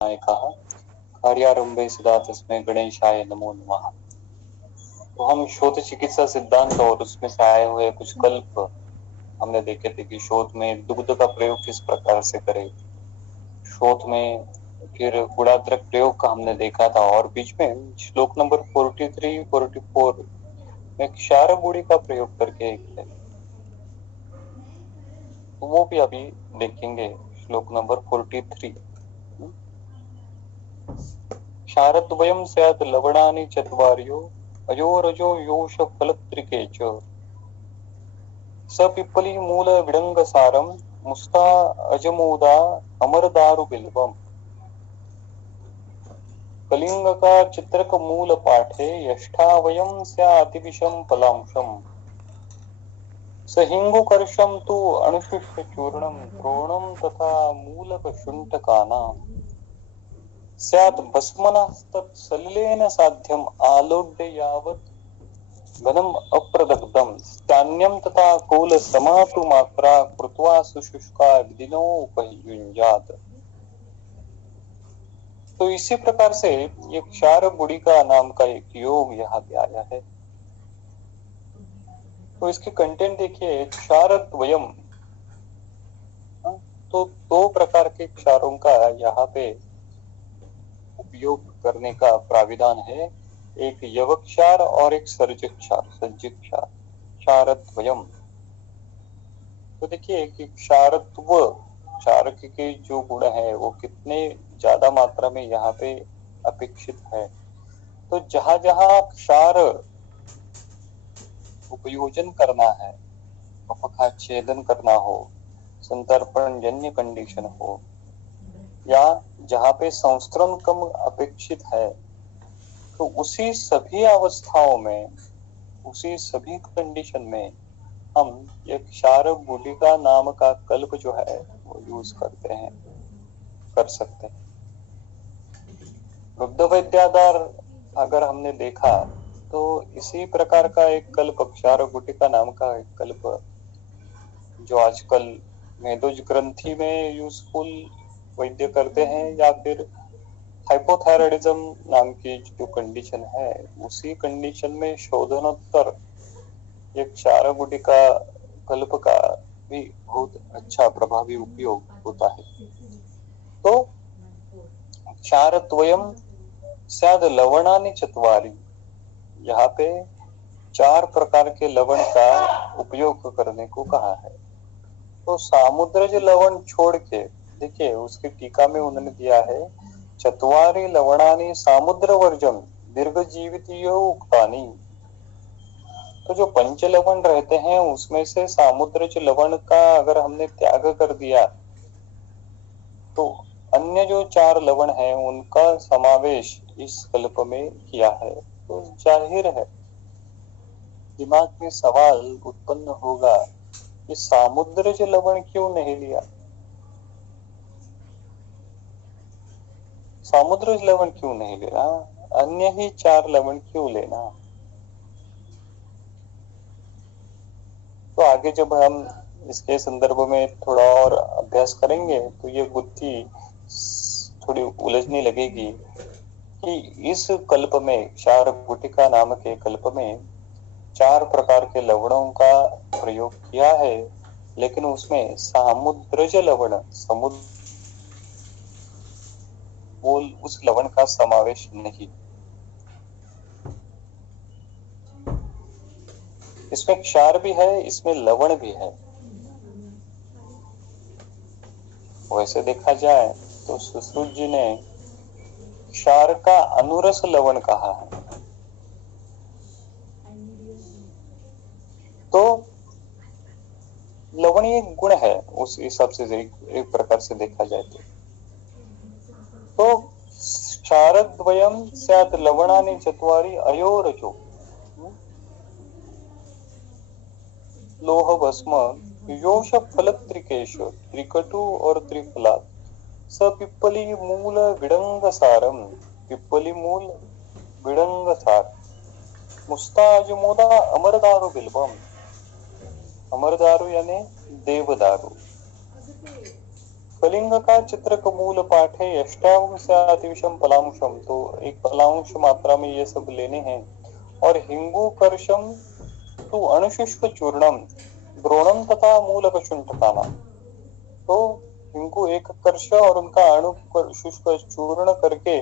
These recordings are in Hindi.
कहा कार्यारंभे सदा तस्मै गणेशाय नमो नमः। तो हम शोध चिकित्सा सिद्धांत और उसमें से आए हुए कुछ कल्प हमने देखे थे कि शोध में दुग्ध का प्रयोग किस प्रकार से करें, शोध में फिर गुणाद्रक प्रयोग का हमने देखा था, और बीच में श्लोक नंबर 43 44 में क्षार गुड़ी का प्रयोग करके एक है, तो वो भी अभी देखेंगे। श्लोक नंबर 43 क्षारद्वयं स्यात् लवणानि चत्वार्यो अजोरजो योष फलत्रिके च सपिप्पली मूल विडंग सारम मुस्ता अजमोदा अमरदारु बिल्वम कलिंग का चित्रक मूल पाठे यष्ठावयं स्यातिविषम फलांशम सहिंगुकर्षम तु अणुशिष्ट चूर्णम द्रोणम तथा मूलक शुण्ठकानाम् स्यात् भस्मनस्तत् सलिलेन साध्यम आलोड्य यावत् घनम अप्रदग्धम स्थान्यम तथा कूल समातु मात्रा कृत्वा सुशुष्का विदिनो उपयुञ्जात। तो इसी प्रकार से ये क्षार गुड़िका नाम का एक योग यहाँ पे आया है। तो इसके कंटेंट देखिए, क्षारद्वयम, तो दो प्रकार के क्षारों का यहाँ पे उपयोग करने का प्राविधान है, एक यवक क्षार और एक सर्जिक क्षार, सज्जिक क्षार, क्षारद्वयम। तो देखिए कि क्षारत्व, क्षार के जो गुण है वो कितने ज्यादा मात्रा में यहाँ पे अपेक्षित है। तो जहां जहां क्षार उपयोजन करना है, अपखाच्छेदन करना हो, संतर्पण जन्य कंडीशन हो, या जहाँ पे संस्करण कम अपेक्षित है, तो उसी सभी अवस्थाओं में, उसी सभी कंडीशन में हम ये क्षार गुलिका नाम का कल्प जो है वो यूज करते हैं, कर सकते हैं। रुद्र वैद्याधार अगर हमने देखा तो इसी प्रकार का एक कल्प, क्षार गुटिका नाम का एक कल्प जो आजकल मेदोज ग्रंथि में यूजफुल वैद्य करते हैं, या फिर हाइपोथायराइडिज्म नाम की जो कंडीशन है, उसी कंडीशन में शोधनोत्तर ये क्षार गुटिका कल्प का भी बहुत अच्छा प्रभावी उपयोग होता है। तो क्षारद्वयम स्याद लवणानि चत्वारि, यहाँ पे 4 प्रकार के लवण का उपयोग करने को कहा है। तो सामुद्रज लवण छोड़ के देखिए, उसकी टीका में उन्होंने दिया है चत्वारि लवणानि सामुद्र वर्जम दीर्घ जीवितियो उक्तानि। तो जो पंच लवण रहते हैं उसमें से सामुद्रज लवण का अगर हमने त्याग कर दिया तो अन्य जो 4 लवण हैं उनका समावेश इस कल्प में किया है। तो जाहिर है दिमाग में सवाल उत्पन्न होगा कि सामुद्रज लवण क्यों नहीं लिया, सामुद्रज लवण क्यों नहीं लेना, अन्य ही 4 लवण क्यों लेना। तो आगे जब हम इसके संदर्भ में थोड़ा और अभ्यास करेंगे तो ये बुद्धि थोड़ी उलझने लगेगी कि इस कल्प में, क्षार गुटिका नाम के कल्प में 4 प्रकार के लवणों का प्रयोग किया है, लेकिन उसमें सामुद्रज लवण, समुद्र वो उस लवण का समावेश नहीं। इसमें क्षार भी है, इसमें लवण भी है। वैसे देखा जाए तो सुश्रुत जी ने क्षार का अनुरस लवण कहा है। तो लवण एक गुण है उस हिसाब से, एक प्रकार से देखा जाए तो क्षारद्वयम स्यात् लवणानि चत्वारि अयोरजो लोह भस्म योष फल त्रिकेश त्रिकटु और त्रिफलात् स पिप्पली मूल विडंग सारम पिप्पली मूल विडंग सार मुस्ताजमोदा अमरदारु बिल्वम, अमरदारु यानी देवदारु, स्फलिंग का चित्रक मूल पाठ है अष्टावम से अतिविषम पलांशम, तो एक पलांश मात्रा में ये सब लेने हैं। और हिंगू कर्षम तो अणुशुष्क चूर्णम द्रोणम तथा मूलक शुंठकाना, तो इनको एक कर्ष और उनका अणु शुष्क चूर्ण करके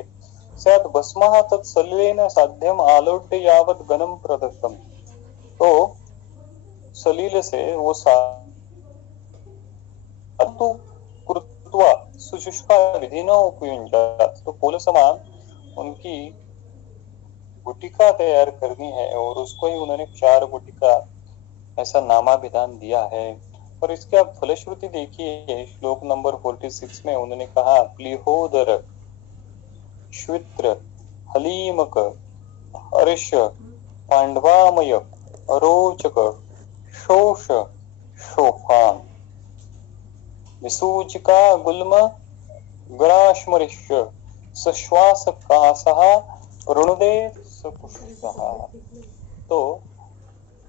सैत भस्मः तत्सलिलेन साध्यम आलोड्य यावत गणम प्रदत्तम, तो सलील से वो साधु कृत्वा सुशुष्का विधिना उपयुञ्जात, तो पोल समान उनकी गुटिका तैयार करनी है और उसको ही उन्होंने 4 गुटिका ऐसा नामाभिधान दिया है। और इसके आप फलश्रुति देखिए, श्लोक नंबर 46 में उन्होंने कहा प्लीहोदर श्वित्र हलीमक हर्ष पांडवामय अरोचक शोष शोफान विसूचिका गुल्म गणाश्मरिष्य सश्वास कासः ऋणुदे सकुशः, तो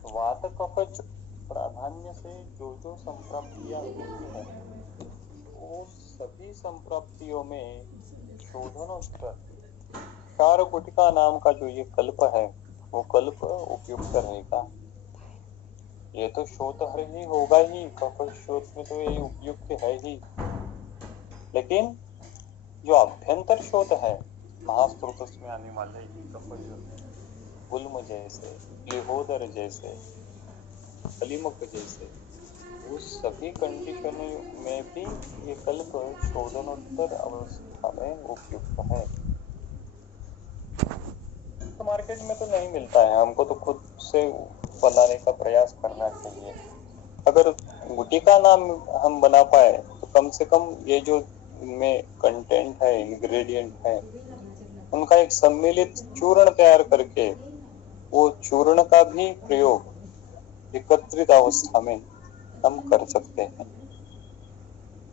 वात कफ प्राधान्य से जो जो संप्राप्तियां होती हैं वो सभी संप्राप्तियों में शोधनोत्तर 4 गुटिका नाम का जो ये कल्प है वो कल्प उपयुक्त रहेगा। ये तो शोधहर ही होगा ही, कफ शोध में तो ये उपयुक्त है ही, लेकिन जो अभ्यंतर शोध है महास्त्रोत में आने वाले ही कफ गुल्म जैसे लिहोदर जैसे कलिमुख जैसे उस सभी कंडीशन में भी ये कल्प शोधनोत्तर अवस्था में उपयुक्त है। तो मार्केट में तो नहीं मिलता है, हमको तो खुद से बनाने का प्रयास करना चाहिए। अगर गुटिका नाम हम बना पाए तो कम से कम ये जो इनमें कंटेंट है, इंग्रेडिएंट है, उनका एक सम्मिलित चूर्ण तैयार करके वो चूर्ण का भी प्रयोग एकत्रित अवस्था में हम कर सकते हैं।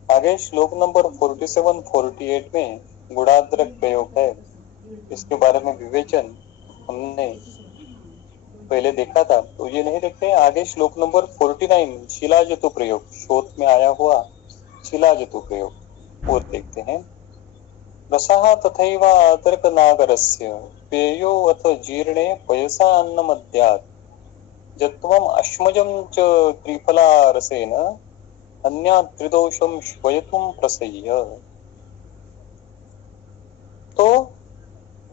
आगे श्लोक नंबर 47-48 में गुणाद्रक प्रयोग है, इसके बारे में विवेचन हमने पहले देखा था, तो ये नहीं देखते। आगे श्लोक नंबर 49 शिलाजतु प्रयोग, शोध में आया हुआ शिलाजतु प्रयोग वो देखते हैं। रसः तथैव आर्द्रक नागरस्य पेयो अथ जीर्णे पयसा अन्नमद्यात् जत्वम अश्मजं च त्रिफला रसेन अन्या त्रिदोषम श्वयतुम प्रसह्य, तो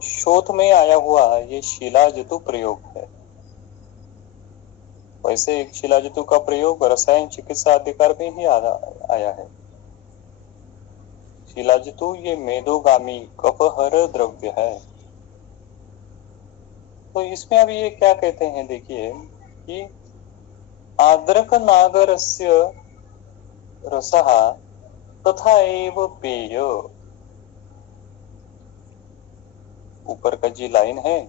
शोध में आया हुआ ये शिलाजतु प्रयोग है। वैसे एक शिलाजतु का प्रयोग रसायन चिकित्सा अधिकार में ही आया है। शिलाजतु ये मेदोगामी कफहर द्रव्य है। तो इसमें अभी ये क्या कहते हैं, देखिए कि आर्द्रक नागरस्य रसः तथा एव पेय, ऊपर का जी लाइन है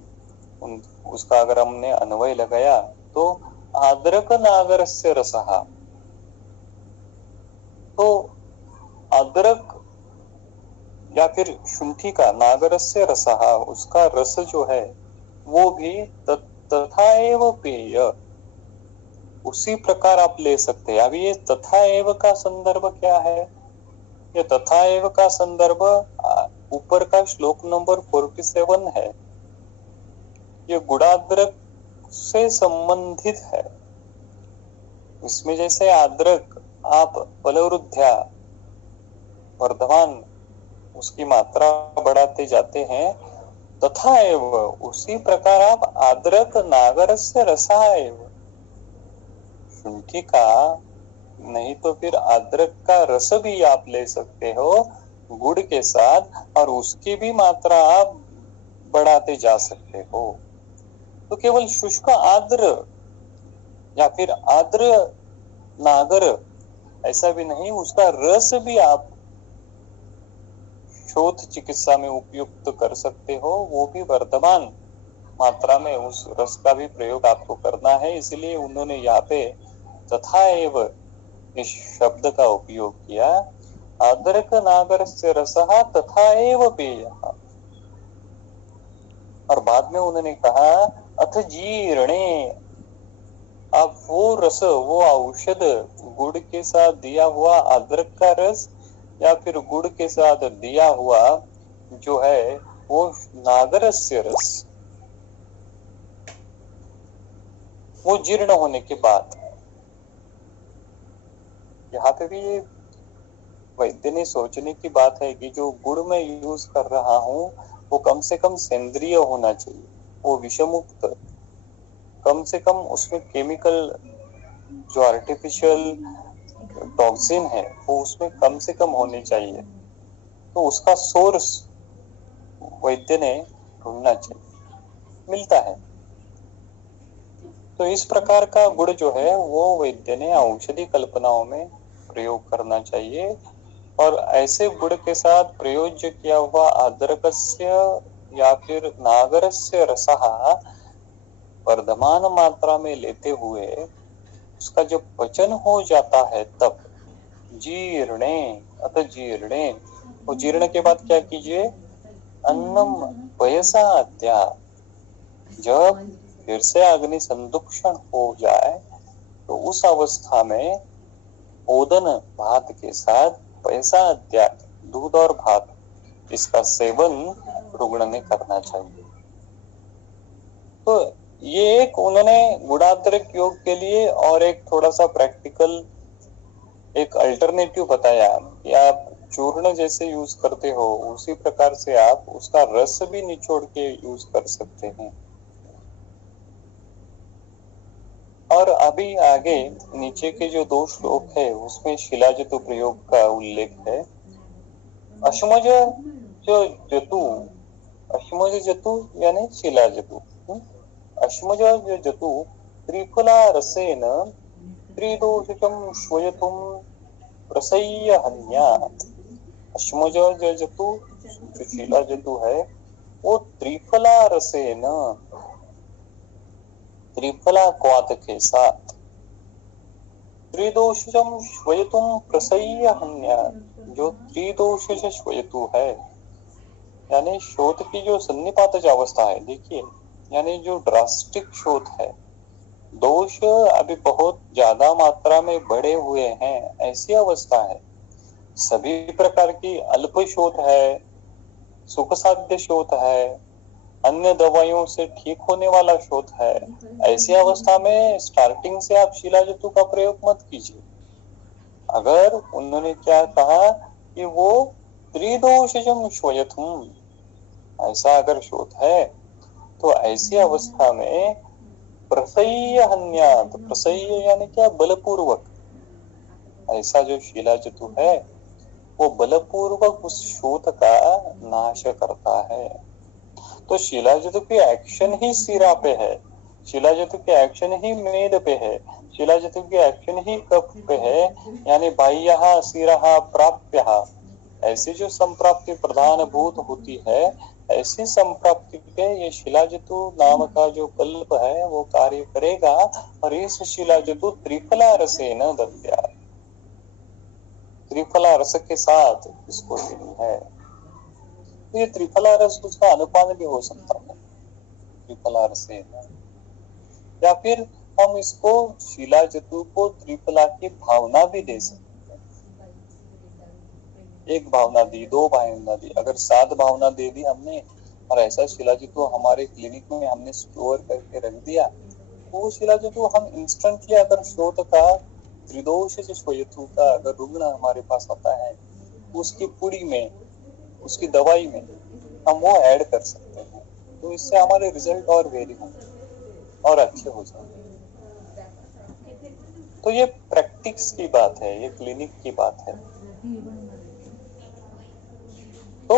उसका अगर हमने अन्वय लगाया तो आर्द्रक नागरस्य रसः, तो अदरक या फिर शुंठी का नागरस्य रसः, उसका रस जो है वो भी तथा एव पेय, उसी प्रकार आप ले सकते हैं। अभी ये तथा एव का संदर्भ क्या है? ये तथा एव का संदर्भ ऊपर का श्लोक नंबर 47 है। ये गुणाद्रक से संबंधित है। इसमें जैसे आद्रक आप फलवृद्ध्या वर्धमान उसकी मात्रा बढ़ाते जाते हैं, तथा एव उसी प्रकार आप आद्रक नागरस्य रसा एव, शुंठी का नहीं तो फिर अदरक का रस भी आप ले सकते हो गुड़ के साथ, और उसकी भी मात्रा आप बढ़ाते जा सकते हो। तो केवल शुष्क आद्र या फिर आद्र नागर ऐसा भी नहीं, उसका रस भी आप शोध चिकित्सा में उपयुक्त कर सकते हो। वो भी वर्तमान मात्रा में उस रस का भी प्रयोग आपको करना है। इसलिए उन्होंने यहाँ पे तथा एव इस शब्द का उपयोग किया। अदरक नागरस्य रसः तथा एव पेयः, और बाद में उन्होंने कहा अथ जीर्णे, अब वो रस, वो औषध गुड़ के साथ दिया हुआ अदरक का रस या फिर गुड़ के साथ दिया हुआ जो है वो नागरस्य रस, वो जीर्ण होने के बाद, यहाँ पे भी ये वैद्य ने सोचने की बात है कि जो गुड़ मैं यूज कर रहा हूँ वो कम से कम सेंद्रिय होना चाहिए, वो विषमुक्त, कम से कम उसमें केमिकल जो आर्टिफिशियल टॉक्सिन है वो उसमें कम से कम होनी चाहिए। तो उसका सोर्स वैद्य ने ढूंढना चाहिए, मिलता है। तो इस प्रकार का गुड़ जो है वो वैद्य ने औषधि कल्पनाओं में प्रयोग करना चाहिए। और ऐसे गुड़ के साथ प्रयोज्य किया हुआ अदरकस्य या फिर नागरस्य रसः वर्धमान मात्रा में लेते हुए उसका जब पचन हो जाता है तब जीर्णे अत जीर्णे, वो जीर्ण के बाद क्या कीजिए, अन्नम वयसा अद्या, जब फिर से अग्नि संदुक्षण हो जाए तो उस अवस्था में ओदन भात के साथ पैसा अद्या, दूध और भात, इसका सेवन रुग्ण ने करना चाहिए। तो ये एक उन्होंने गुणात्मक योग के लिए और एक थोड़ा सा प्रैक्टिकल एक अल्टरनेटिव बताया कि आप चूर्ण जैसे यूज करते हो उसी प्रकार से आप उसका रस भी निचोड़ के यूज कर सकते हैं। और अभी आगे नीचे के जो 2 श्लोक है उसमें शिलाजतु प्रयोग का उल्लेख है। अश्मज जो जतु, अश्मज जतु यानी शिलाजतु, अश्मज जो जतु त्रिफला रसेन त्रिदोषकं श्वयतुं प्रसह्य हन्यात्। अश्मज जो जतु, जो शिला जतु है वो त्रिफला रसेन, त्रिफला क्वाथ के साथ, त्रिदोषजम श्वयतुम प्रसह्य हन्यात्, जो त्रिदोषज श्वयतु है यानी शोथ की जो सन्निपातज अवस्था है, देखिए यानी जो ड्रास्टिक शोथ है, दोष अभी बहुत ज्यादा मात्रा में बढ़े हुए हैं ऐसी अवस्था है, सभी प्रकार की अल्प शोथ है, सुख साध्य शोथ है, अन्य दवाइयों से ठीक होने वाला शोथ है, ऐसी अवस्था में स्टार्टिंग से आप शिलाजतु का प्रयोग मत कीजिए। अगर उन्होंने क्या कहा कि वो त्रिदोषजम श्वयतुम, ऐसा अगर शोथ है तो ऐसी अवस्था में प्रसह्य हन्यात, प्रसह्य यानी क्या, बलपूर्वक, ऐसा जो शिलाजतु है वो बलपूर्वक उस शोथ का नाश करता है। तो शिलाजतु की एक्शन ही सिरा पे है, शिलाजतु की एक्शन ही मेद पे है, शिलाजतु की एक्शन ही कफ पे है, यानी बाह्यः सिरः प्राप्यः, ऐसी जो संप्राप्ति प्रधान भूत होती है ऐसी संप्राप्ति पे ये शिलाजतु नाम का जो कल्प है वो कार्य करेगा। और इस शिलाजतु त्रिफला रसेन दद्या, त्रिफला रस के साथ इसको देनी है। तो ये त्रिफला रस उसका अनुपान भी हो सकता है त्रिफला रसेन, या फिर हम इसको शिलाजतु को त्रिफला की भावना भी दे सकते, एक भावना दी, 2 भावना दी, अगर 7 भावना दे दी हमने और ऐसा शिलाजतु हमारे क्लिनिक में हमने स्टोर करके रख दिया, तो वो शिलाजतु हम इंस्टेंटली अगर शोथ का त्रिदोष श्वयतु का अगर रुग्ण हमारे पास आता है उसकी पुड़ी में, उसकी दवाई में हम वो ऐड कर सकते हैं, तो इससे हमारे रिजल्ट और वेरी होंगे और अच्छे हो जाएंगे। तो ये प्रैक्टिस की बात है, ये क्लिनिक की बात है। तो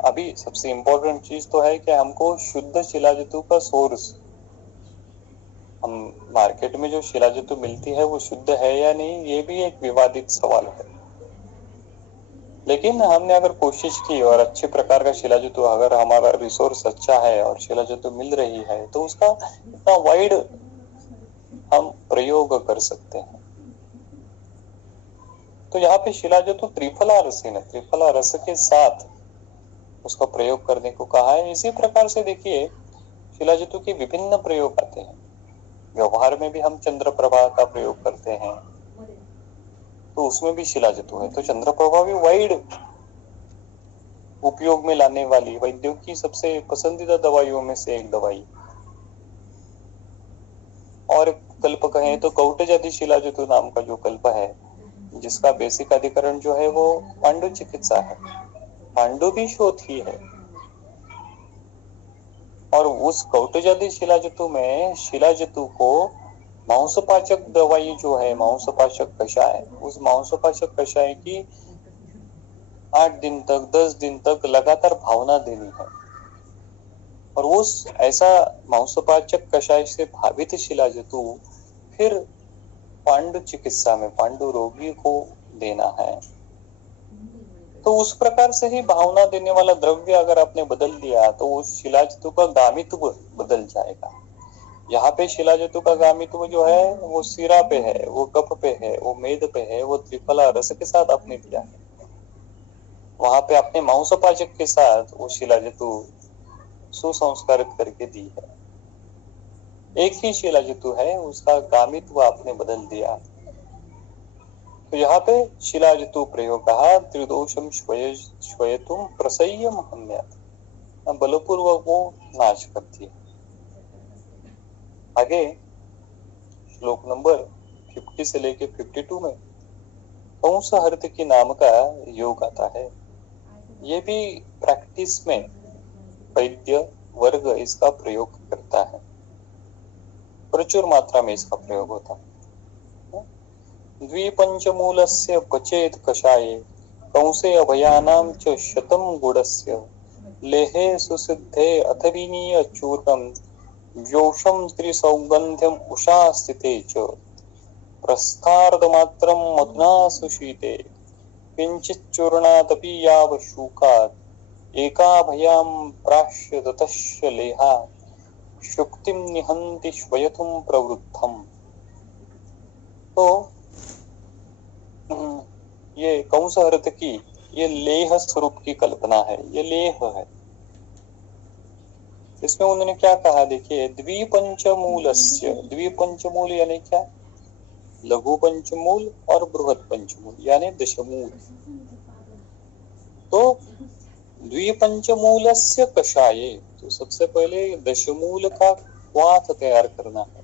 अभी सबसे इम्पोर्टेंट चीज तो है कि हमको शुद्ध शिलाजतु का सोर्स, हम मार्केट में जो शिलाजतु मिलती है वो शुद्ध है या नहीं ये भी एक विवादित सवाल है, लेकिन हमने अगर कोशिश की और अच्छे प्रकार का शिलाजतु, अगर हमारा रिसोर्स अच्छा है और शिलाजतु मिल रही है तो उसका इतना वाइड हम प्रयोग कर सकते हैं। तो यहाँ पे शिलाजतु त्रिफला रसेन, त्रिफला रस के साथ उसका प्रयोग करने को कहा है। इसी प्रकार से देखिए शिलाजतु के विभिन्न प्रयोग आते हैं, व्यवहार में भी हम चंद्र प्रभा का प्रयोग करते हैं, तो उसमें भी शिलाजतु है। तो चंद्रप्रभा भी वाइड उपयोग में लाने वाली वैद्यों की सबसे पसंदीदा दवाइयों में से एक दवाई। और कल्प कहें तो कौटजादि शिलाजतु नाम का जो कल्प है, जिसका बेसिक अधिकरण जो है वो पांडु चिकित्सा है, पांडु भी शोध ही है। और उस कौटजादि शिलाजतु में शिलाजतु को मांसपाचक दवाई जो है, मांसपाचक कषाय, उस मांसपाचक कषाय की 8 दिन तक 10 दिन तक लगातार भावना देनी है। और उस ऐसा मांसपाचक कषाय से भावित शिलाजतु फिर पांडु चिकित्सा में पांडु रोगी को देना है। तो उस प्रकार से ही भावना देने वाला द्रव्य अगर आपने बदल दिया तो उस शिलाजतु का गामित्व बदल जाएगा। यहाँ पे शिलाजतु का गामित्व जो है वो सिरा पे है, वो कफ पे है, वो मेद पे है, वो त्रिफला रस के साथ आपने दिया है। वहां पे आपने मांसपाचक के साथ वो शिलाजतु सुसंस्कारित करके दी है। एक ही शिलाजतु है, उसका गामित्व आपने बदल दिया। तो यहाँ पे शिलाजतु प्रयोग कहा, त्रिदोषम श्वयतुम प्रसय्यम हन्यत, बलपूर्वक वो नाश करती है। आगे श्लोक नंबर 50 से लेके 52 में कंस हर्तकी नाम का योग आता है। ये भी प्रैक्टिस में वैद्य वर्ग इसका प्रयोग करता है, प्रचुर मात्रा में इसका प्रयोग होता है। द्विपंचमूलस्य पचेत कषाये कंसे अभयानां च शतं गुडस्य लेहे सुसिद्धे अथ विनीय चूर्णं व्योषं त्रिसौगन्ध्यम् उषा स्थिते च प्रस्थार्धमात्रं मधुना सुशीते किञ्चिच्चूर्णादपि यावशूकात् एकाभयां प्राश्य दतश्च लेहा शुक्तिं निहन्ति श्वयतुं प्रवृद्धम्। तो ये कंस हर्तकी ये लेह स्वरूप की कल्पना है, ये लेह है। इसमें उन्होंने क्या कहा, देखिए, द्विपंचमूलस्य, द्विपंचमूल यानी क्या, लघु पंचमूल और बृहद पंचमूल यानी दशमूल। तो द्विपंचमूलस्य कषाये, तो सबसे पहले दशमूल का क्वाथ तैयार करना है।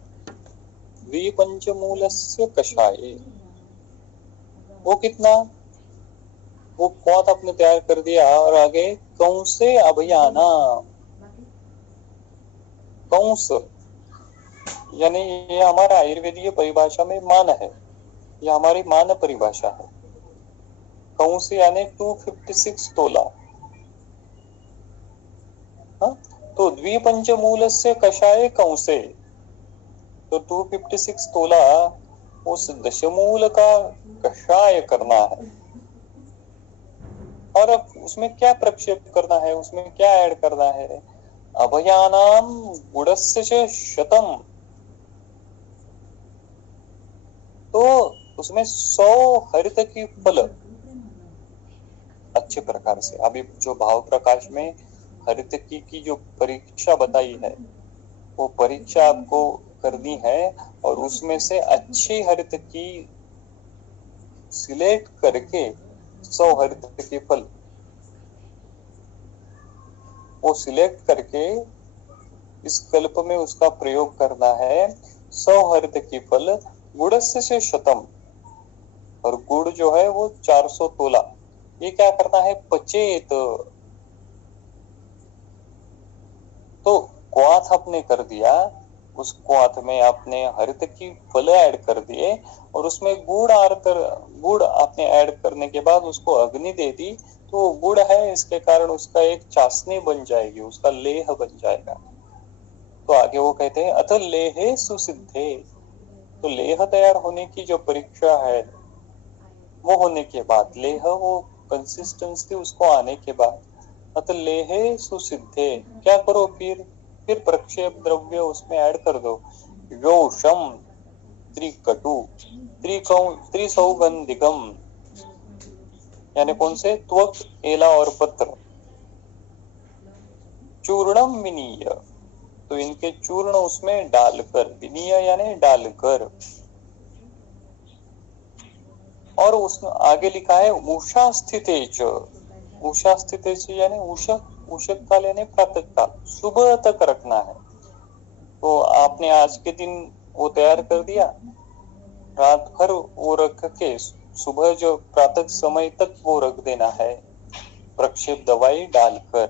द्विपंचमूलस्य कषाये, वो कितना, वो क्वाथ आपने तैयार कर दिया। और आगे कंसे अभयाना, कंस यानी ये हमारा आयुर्वेदीय परिभाषा में मान है, ये हमारी मान परिभाषा है। कंस यानी 256 तोला। हाँ? तो द्विपंचमूलस्य कषाय कंसे, तो 256 तोला उस दशमूल का कषाय करना है। और उसमें क्या प्रक्षेप करना है, उसमें क्या ऐड करना है, अभयानाम गुडस्य शतम, तो उसमें 100 हरित की फल अच्छे प्रकार से। अभी जो भाव प्रकाश में हरित की जो परीक्षा बताई है, वो परीक्षा आपको करनी है और उसमें से अच्छी हरित की सिलेक्ट करके 100 हरित के फल वो सिलेक्ट करके इस कल्प में उसका प्रयोग करना है। 100 हरित की फल गुड़स्य से शतम, और गुड़ जो है वो 400 तोला। ये क्या करना है, पचेत, तो क्वाथ आपने कर दिया, उस क्वाथ में आपने हरित की फल ऐड कर दिए और उसमें गुड़ आपने ऐड करने के बाद उसको अग्नि दे दी, तो गुड़ है, इसके कारण उसका एक चाशनी बन जाएगी, उसका लेह बन जाएगा। तो आगे वो कहते हैं अथ लेहे सुसिद्धे, तो लेह तैयार होने की जो परीक्षा है वो होने के बाद, लेह वो कंसिस्टेंसी उसको आने के बाद, अथ लेहे सुसिद्धे, क्या करो, फिर प्रक्षेप द्रव्य उसमें ऐड कर दो। व्योषम त्रिकटु त्रिसौगंधिकम, यानी कौन से, त्वक, एला और पत्र, चूर्णम विनीय, तो इनके चूर्ण उसमें डालकर, विनीय यानी डालकर, और और उस आगे लिखा है उषा स्थितेच, उषा स्थितेच यानी उषक काल यानी प्रातः काल, सुबह तक रखना है। तो आपने आज के दिन वो तैयार कर दिया, रात भर वो रख के सुबह जो प्रातः समय तक वो रख देना है प्रक्षेप दवाई डालकर,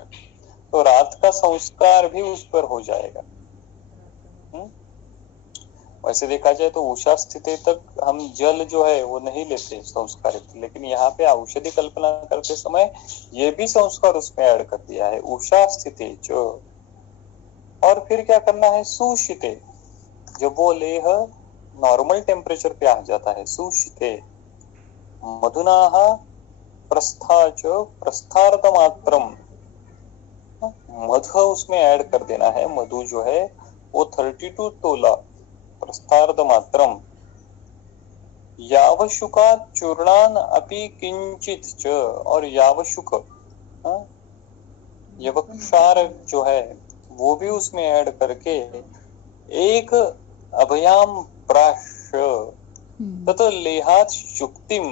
तो रात का संस्कार भी उस पर हो जाएगा। वैसे देखा जाए तो उषा स्थिति तक हम जल जो है वो नहीं लेते संस्कार, लेकिन यहाँ पे औषधि कल्पना करते समय ये भी संस्कार उसमें ऐड कर दिया है, उषा स्थिति जो। और फिर क्या करना है, सुशिते, जब वो लेह नॉर्मल टेम्परेचर पे आ जाता है, सुशिते मधुनाह प्रस्थाच प्रस्थार्थ मात्रम, मधु उसमें ऐड कर देना है। मधु जो है वो 32 तोला प्रस्थार्थ मात्रम, यावशुका चूर्णान अपि किंचित च, और यावशुक यवक्षार जो है वो भी उसमें ऐड करके एक अभयाम प्राश तथा लेहात शुक्तिम,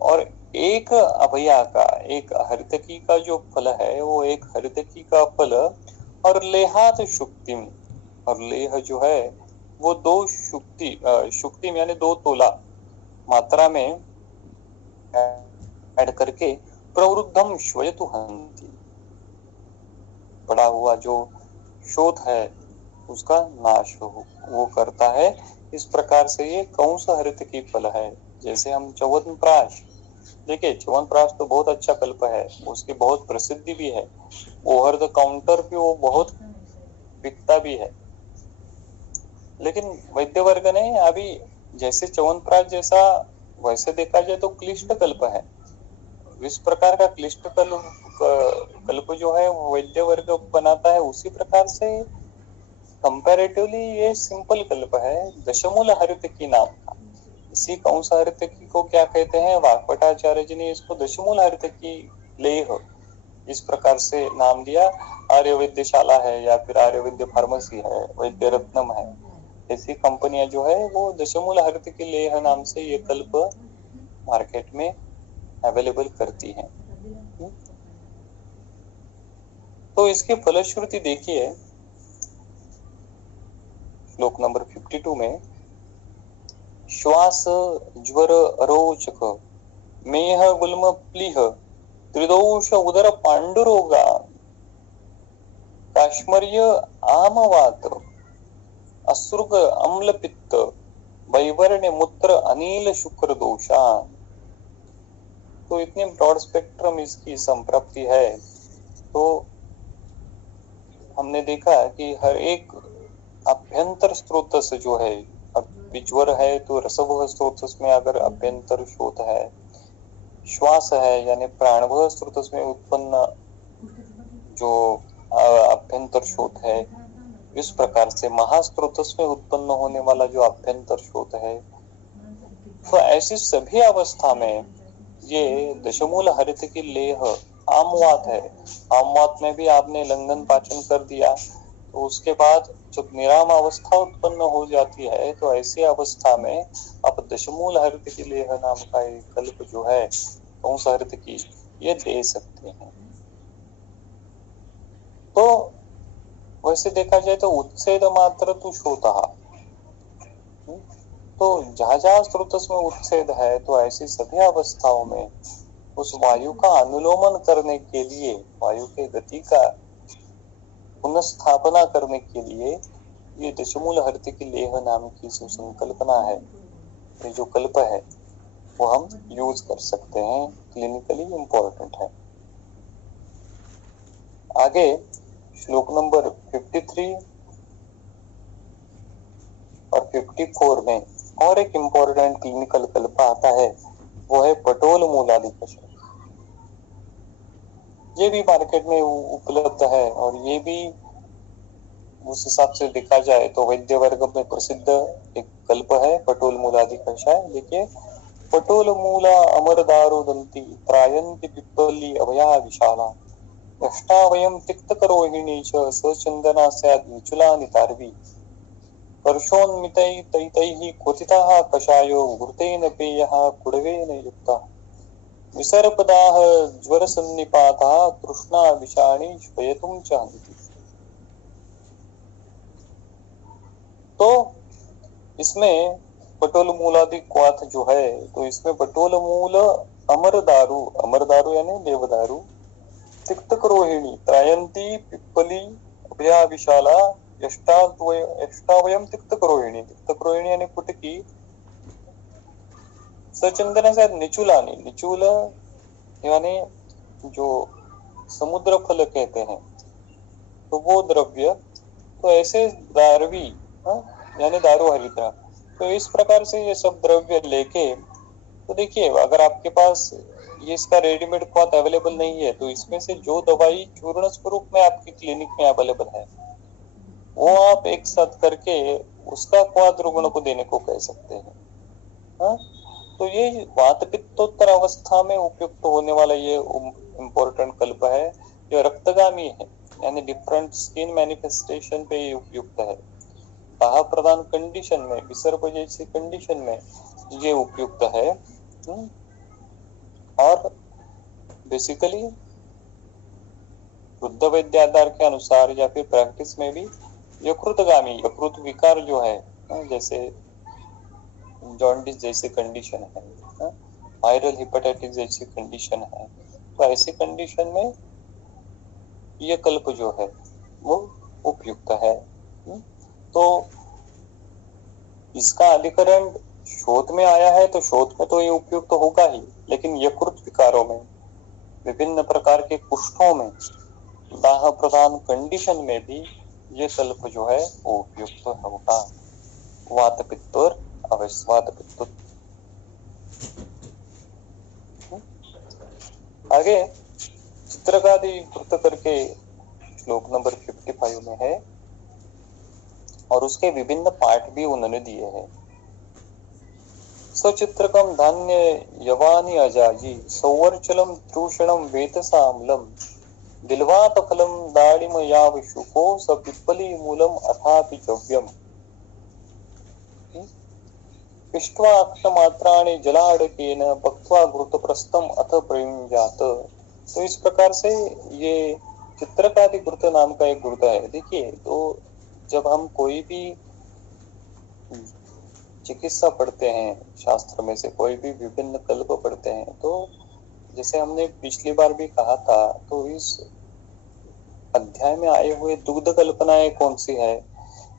और एक अभया का, एक हरितकी का जो फल है वो एक हरितकी का फल, और लेहात शुक्तिम, और लेह जो है वो 2 शुक्ति, शुक्तिम यानी 2 तोला मात्रा में ऐड करके प्रवृद्धम श्वयतु हंति, बड़ा हुआ जो शोथ है उसका नाश वो करता है। इस प्रकार से ये कंस हरितकी फल है। जैसे हम च्यवनप्राश, देखिए च्यवनप्राश तो बहुत अच्छा कल्प है, उसकी बहुत प्रसिद्धि भी है, ओवर द काउंटर भी वो बहुत बिकता भी है, लेकिन वैद्य वर्ग ने अभी जैसे च्यवनप्राश जैसा वैसे देखा जाए तो क्लिष्ट कल्प है, इस प्रकार का क्लिष्ट कल्प जो है वैद्य वर्ग बनाता है, उसी प्रकार से कंपैरेटिवली ये सिंपल कल्प है दशमूल हरितकी नाम का। इसी कंस हरितकी को क्या कहते हैं, वाग्भटाचार्य जी ने इसको दशमूल हरितकी लेह इस प्रकार से नाम दिया। आर्य वैद्यशाला है या फिर आर्य वैद्य फार्मेसी है, वैद्य रत्नम है, ऐसी कंपनियां जो है वो दशमूल हरितकी लेह नाम से ये कल्प मार्केट में अवेलेबल करती हैं। तो इसकी फलश्रुति देखिए श्लोक नंबर 52 में, श्वास ज्वर रोचक मेह गुल्म प्लीह त्रिदोष उदर पांडुरोगा काश्मर्य आमवात असृग अम्ल पित्त वैवर्ण्य मूत्र अनिल शुक्र दोषा। तो इतनी ब्रॉड स्पेक्ट्रम इसकी संप्राप्ति है। तो हमने देखा कि हर एक अभ्यंतर स्रोत से जो है, अब ज्वर है तो रसभव स्रोत में अगर अभ्यंतर शोथ है, श्वास है यानी प्राणभव स्रोत में उत्पन्न जो अभ्यंतर शोथ है, इस प्रकार से महास्रोत में उत्पन्न होने वाला जो अभ्यंतर शोथ है, तो ऐसी सभी अवस्था में ये दशमूल हरितकी लेह आमवात है। आमवात में भी आपने लंघन पाचन कर दिया तो उसके बाद जब निराम अवस्था उत्पन्न हो जाती है, तो ऐसी अवस्था में आप दशमूल हरितकी लेह नाम का एक कल्प जो है कंस हरितकी ये दे सकते हैं। तो वैसे देखा जाए तो उत्सेद मात्र तु शोतः, तो जहाँ जहाँ स्रोत में उत्सेद है तो ऐसी सभी अवस्थाओं में उस वायु का अनुलोमन करने के लिए, वायु के गति का पुनस्थापना करने के लिए ये दशमूल हरितकी लेह नाम की जो संकल्पना है, ये जो कल्प है वो हम यूज कर सकते हैं, क्लिनिकली इम्पोर्टेंट है। आगे श्लोक नंबर 53 और 54 में और एक इम्पोर्टेंट क्लिनिकल कल्प आता है, वो है पटोल मूलादि कषाय। ये भी मार्केट में उपलब्ध है और ये भी उस हिसाब से देखा जाए तो वैद्य वर्ग में प्रसिद्ध एक कल्प है पटोल मूलादि कषाय। देखिए, पटोल मूला अमर दारो दंती त्रायंति पिप्पली अभया विशाला अष्टावयम तिक्त करोहिणी च सचंदना स्याद विचुला नितारवी। कर्षोन्मितै तैतैः क्वथितः कषायो घृतेन पेयः कुडवेन युक्तः विसर्पदाः ज्वरसन्निपातः तृष्णा विषाणी श्वयतुं चाहन्ति। तो इसमें बटोल मूलादि क्वाथ जो है, तो इसमें बटोल मूल, अमर दारू यानी देवदारू, तिक्तक रोहिणी, त्रायंती, पिप्पली, अभया विशाला, यष्टावयम तिक्तक रोहिणी यानी कुटकी, सचंदन से निचुलानी, निचूल यानी जो समुद्र फल कहते हैं, तो वो द्रव्य, तो ऐसे दारवी यानी दारू हरिद्रा, तो इस प्रकार से ये सब द्रव्य लेके, तो देखिए अगर आपके पास ये इसका रेडीमेड क्वाथ अवेलेबल नहीं है, तो इसमें से जो दवाई चूर्ण स्वरूप में आपकी क्लिनिक में अवेलेबल है, वो आप एक साथ करके उसका क्वाथ रुग्ण को देने को कह सकते हैं। हा? तो ये वात पित्तोत्तर अवस्था में उपयुक्त होने वाला ये इम्पोर्टेंट कल्प है, जो रक्तगामी है, यानी डिफरेंट स्किन मैनिफेस्टेशन पे ये उपयुक्त है। दाह प्रदान कंडीशन में, विसर्प जैसी कंडीशन में ये उपयुक्त है। और बेसिकली वृद्ध वैद्याधार के अनुसार या फिर प्रैक्टिस में भी यकृतगामी, यकृत विकार जो है, जैसे जॉन्डिस जैसी कंडीशन है, वायरल हेपेटाइटिस जैसी कंडीशन है, तो ऐसी कंडीशन में ये कल्प जो है वो उपयुक्त है। तो इसका अधिकरण शोध में आया है, तो शोध में तो ये उपयुक्त होगा ही, लेकिन यकृत विकारों में, विभिन्न प्रकार के कुष्ठों में, दाह प्रदान कंडीशन में भी ये कल्प जो है वो उपयुक्त होगा। वात पित्तोर अवश्वात पित्त। आगे चित्रकादि कृत करके श्लोक नंबर 55 में है, और उसके विभिन्न पाठ भी उन्होंने दिए हैं। सचित्रकम धान्य यवानी अजाजी, सौवर्चलम त्रूषणम वेतसामलम, दिलवात फलम दाड़िम याव शुको, सपिप्पली मूलम अथापि चव्यम, पिष्ट्वा अक्षमात्राणि जलाड़केन पक्त्वा घृतप्रस्थम अथ प्रयुञ्जात। तो इस प्रकार से ये चित्रकादि घृत नाम का एक घृत है। देखिए, तो जब हम कोई भी चिकित्सा पढ़ते हैं, शास्त्र में से कोई भी विभिन्न कल्प पढ़ते हैं, तो जैसे हमने पिछली बार भी कहा था, तो इस अध्याय में आए हुए दुग्ध कल्पनाएं कौन सी है,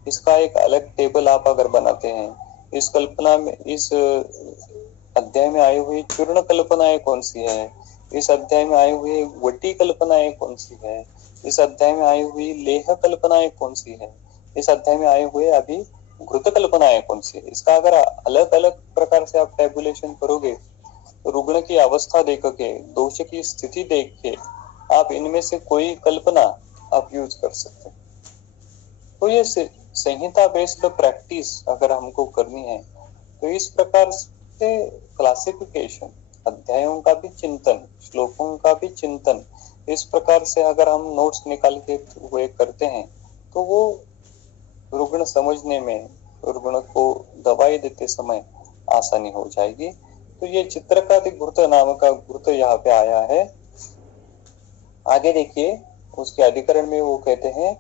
इसका एक अलग टेबल आप अगर बनाते हैं, इस कल्पना में, इस अध्याय में आई हुई चूर्ण कल्पनाएं कौन सी है, इस अध्याय में आई हुई वटी कल्पनाएं कौन सी है, इस अध्याय में आई हुई लेह कल्पनाएं कौन सी है, इस अध्याय में आए हुए अभी घृत कल्पनाएं कौन सी है, इसका अगर अलग अलग प्रकार से आप टेबुलेशन करोगे, तो रुग्ण की अवस्था देख के, दोष की स्थिति देख के आप इनमें से कोई कल्पना आप यूज कर सकते हैं। तो ये संहिता बेस्ड प्रैक्टिस अगर हमको करनी है, तो इस प्रकार से क्लासिफिकेशन, अध्यायों का भी चिंतन, श्लोकों का भी चिंतन, इस प्रकार से अगर हम नोट्स निकाल के हुए करते हैं, तो वो रुग्ण समझने में, रुग्ण को दवाई देते समय आसानी हो जाएगी। तो ये चित्रकादि घृत नाम का घृत यहाँ पे आया है। आगे देखिए, उसके अधिकरण में वो कहते हैं,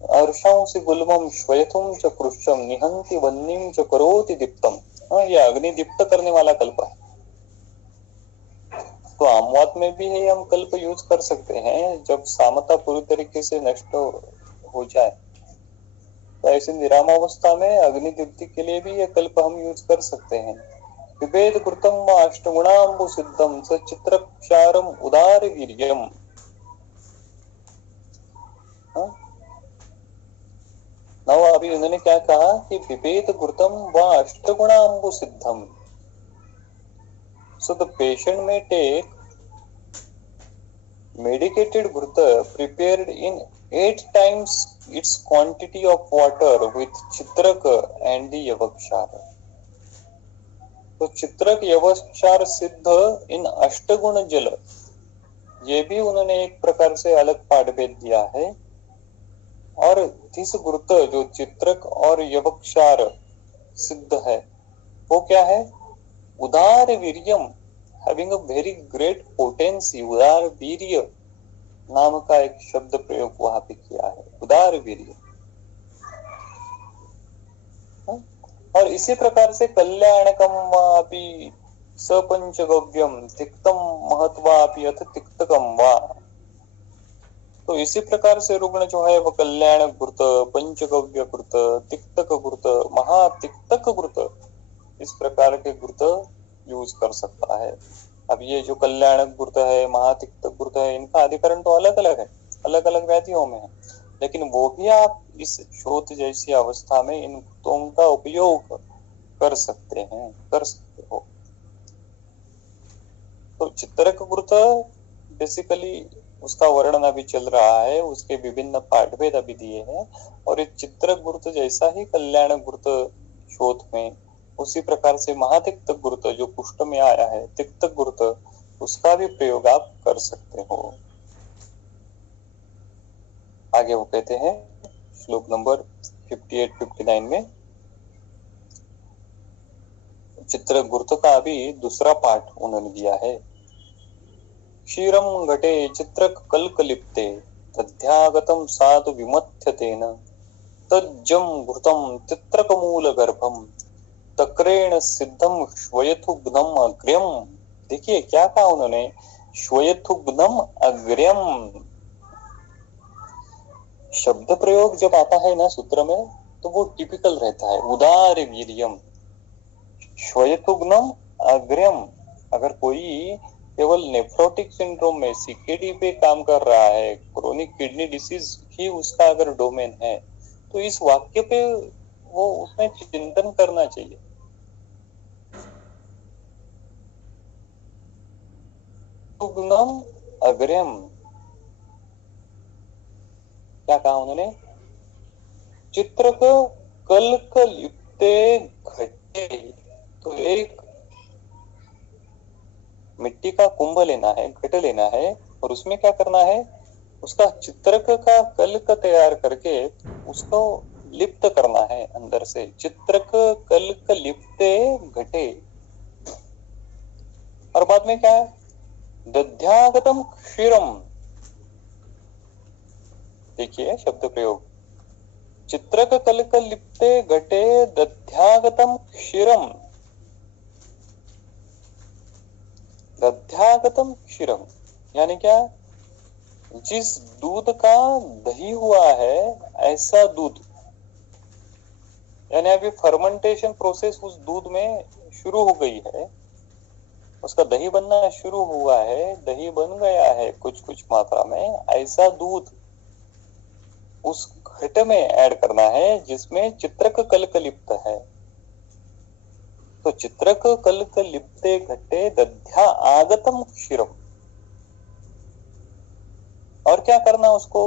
अर्षांसि गुल्मं श्वयथुं च कृष्यं निहंति वह्निं च करोति दीप्तम। ये अग्नि दीप्त करने वाला कल्प है। तो आमवात में भी है, हम कल्प यूज कर सकते हैं जब सामता पूरी तरीके से नष्ट हो जाए, तो ऐसे निरामावस्था में अग्नि दीप्ति के लिए भी ये कल्प हम यूज कर सकते हैं। विभेद कृतम व अष्टगुणाम्बु सिद्धम सचित्रक्षारम उदार वीर्यम। नव अभी उन्होंने क्या कहा कि विभेद कृतम व अष्टगुणाम्बु सिद्धम। So the patient may take medicated ghruta prepared in 8 times its quantity of water with चित्रक and the यवक्षार। तो चित्रक यवक्षार सिद्ध इन अष्टगुण जल, ये भी उन्होंने एक प्रकार से अलग पाठभेद दिया है। और वृद्धिस गुरुत जो चित्रक और यवक्षार सिद्ध है वो क्या है? उदार वीर्यम, having a very great potency, उदार वीर्य नाम का एक शब्द प्रयोग वहां पे किया है, उदार वीर्य। और इसी प्रकार से कल्याणकम वापि सपंचगव्यम तिक्तम महत्वापि अथ तिक्तकम वा, तो इसी प्रकार से रुग्ण जो है वो कल्याण गुरुत, पंचगव्य गुरुत, तिक्तक गुरुत, महातिक्तक गुरुत, इस प्रकार के गुरुत यूज कर सकता है। अब ये जो कल्याण गुरुत है, महातिक्तक गुरुत है, इनका अधिकरण तो अलग अलग है, अलग अलग व्याधियों में है, लेकिन वो भी आप इस शोथ जैसी अवस्था में इन गुरुतों का उपयोग कर सकते हैं, कर सकते हो। तो चित्रक गुरुत बेसिकली उसका वर्णन अभी चल रहा है, उसके विभिन्न पाठभेद अभी दिए हैं, और एक चित्रक गुरुत जैसा ही कल्याण गुरुत शोथ में, उसी प्रकार से महातिक्तक गुरुत जो कुष्ठ में आया है, तिक्तक गुरुत, उसका भी प्रयोग आप कर सकते हो। आगे वो कहते हैं श्लोक नंबर 58-59 में, चित्रक गुरुत का अभी दूसरा पाठ उन्होंने दिया है। क्षीरं घटे चित्रक कल्कलिप्ते तद्यागतं साधु विमथ्यतेन तज्जं घृतं चित्रकमूलगर्भं तक्रेण सिद्धं श्वयथुग्नम अग्र्यम। देखिए क्या कहा उन्होंने, श्वयथुग्नम अग्र्यम। शब्द प्रयोग जब आता है ना सूत्र में तो वो टिपिकल रहता है, उदार वीर्यम, श्वयथुग्नम अग्र्यम। अगर कोई केवल नेफ्रोटिक सिंड्रोम में सीकेडी पे काम कर रहा है, क्रोनिक किडनी डिसीज ही उसका अगर डोमेन है, तो इस वाक्य पे वो उसमें चिंतन करना चाहिए। तुग्नम अग्र्यम, क्या कहा उन्होंने, चित्रक कल्कलिप्ते घटे। तो एक मिट्टी का कुंभ लेना है, घट लेना है, और उसमें क्या करना है, उसका चित्रक का कल्क तैयार करके उसको लिप्त करना है अंदर से। चित्रक कल्क लिप्ते घटे। और बाद में क्या है, दध्यागतम क्षीरम। देखिए शब्द प्रयोग, चित्रक कल्क लिप्ते घटे दध्यागतम क्षीरम। दध्यागतम क्षीरम यानी क्या, जिस दूध का दही हुआ है ऐसा दूध, यानी अभी फर्मेंटेशन प्रोसेस उस दूध में शुरू हो गई है, उसका दही बनना शुरू हुआ है, दही बन गया है कुछ कुछ मात्रा में, ऐसा दूध उस घट में ऐड करना है जिसमें चित्रक कल्क लिप्त है। तो चित्रक कल्क लिप्ते घटे दध्या आगतम क्षीरम। और क्या करना उसको,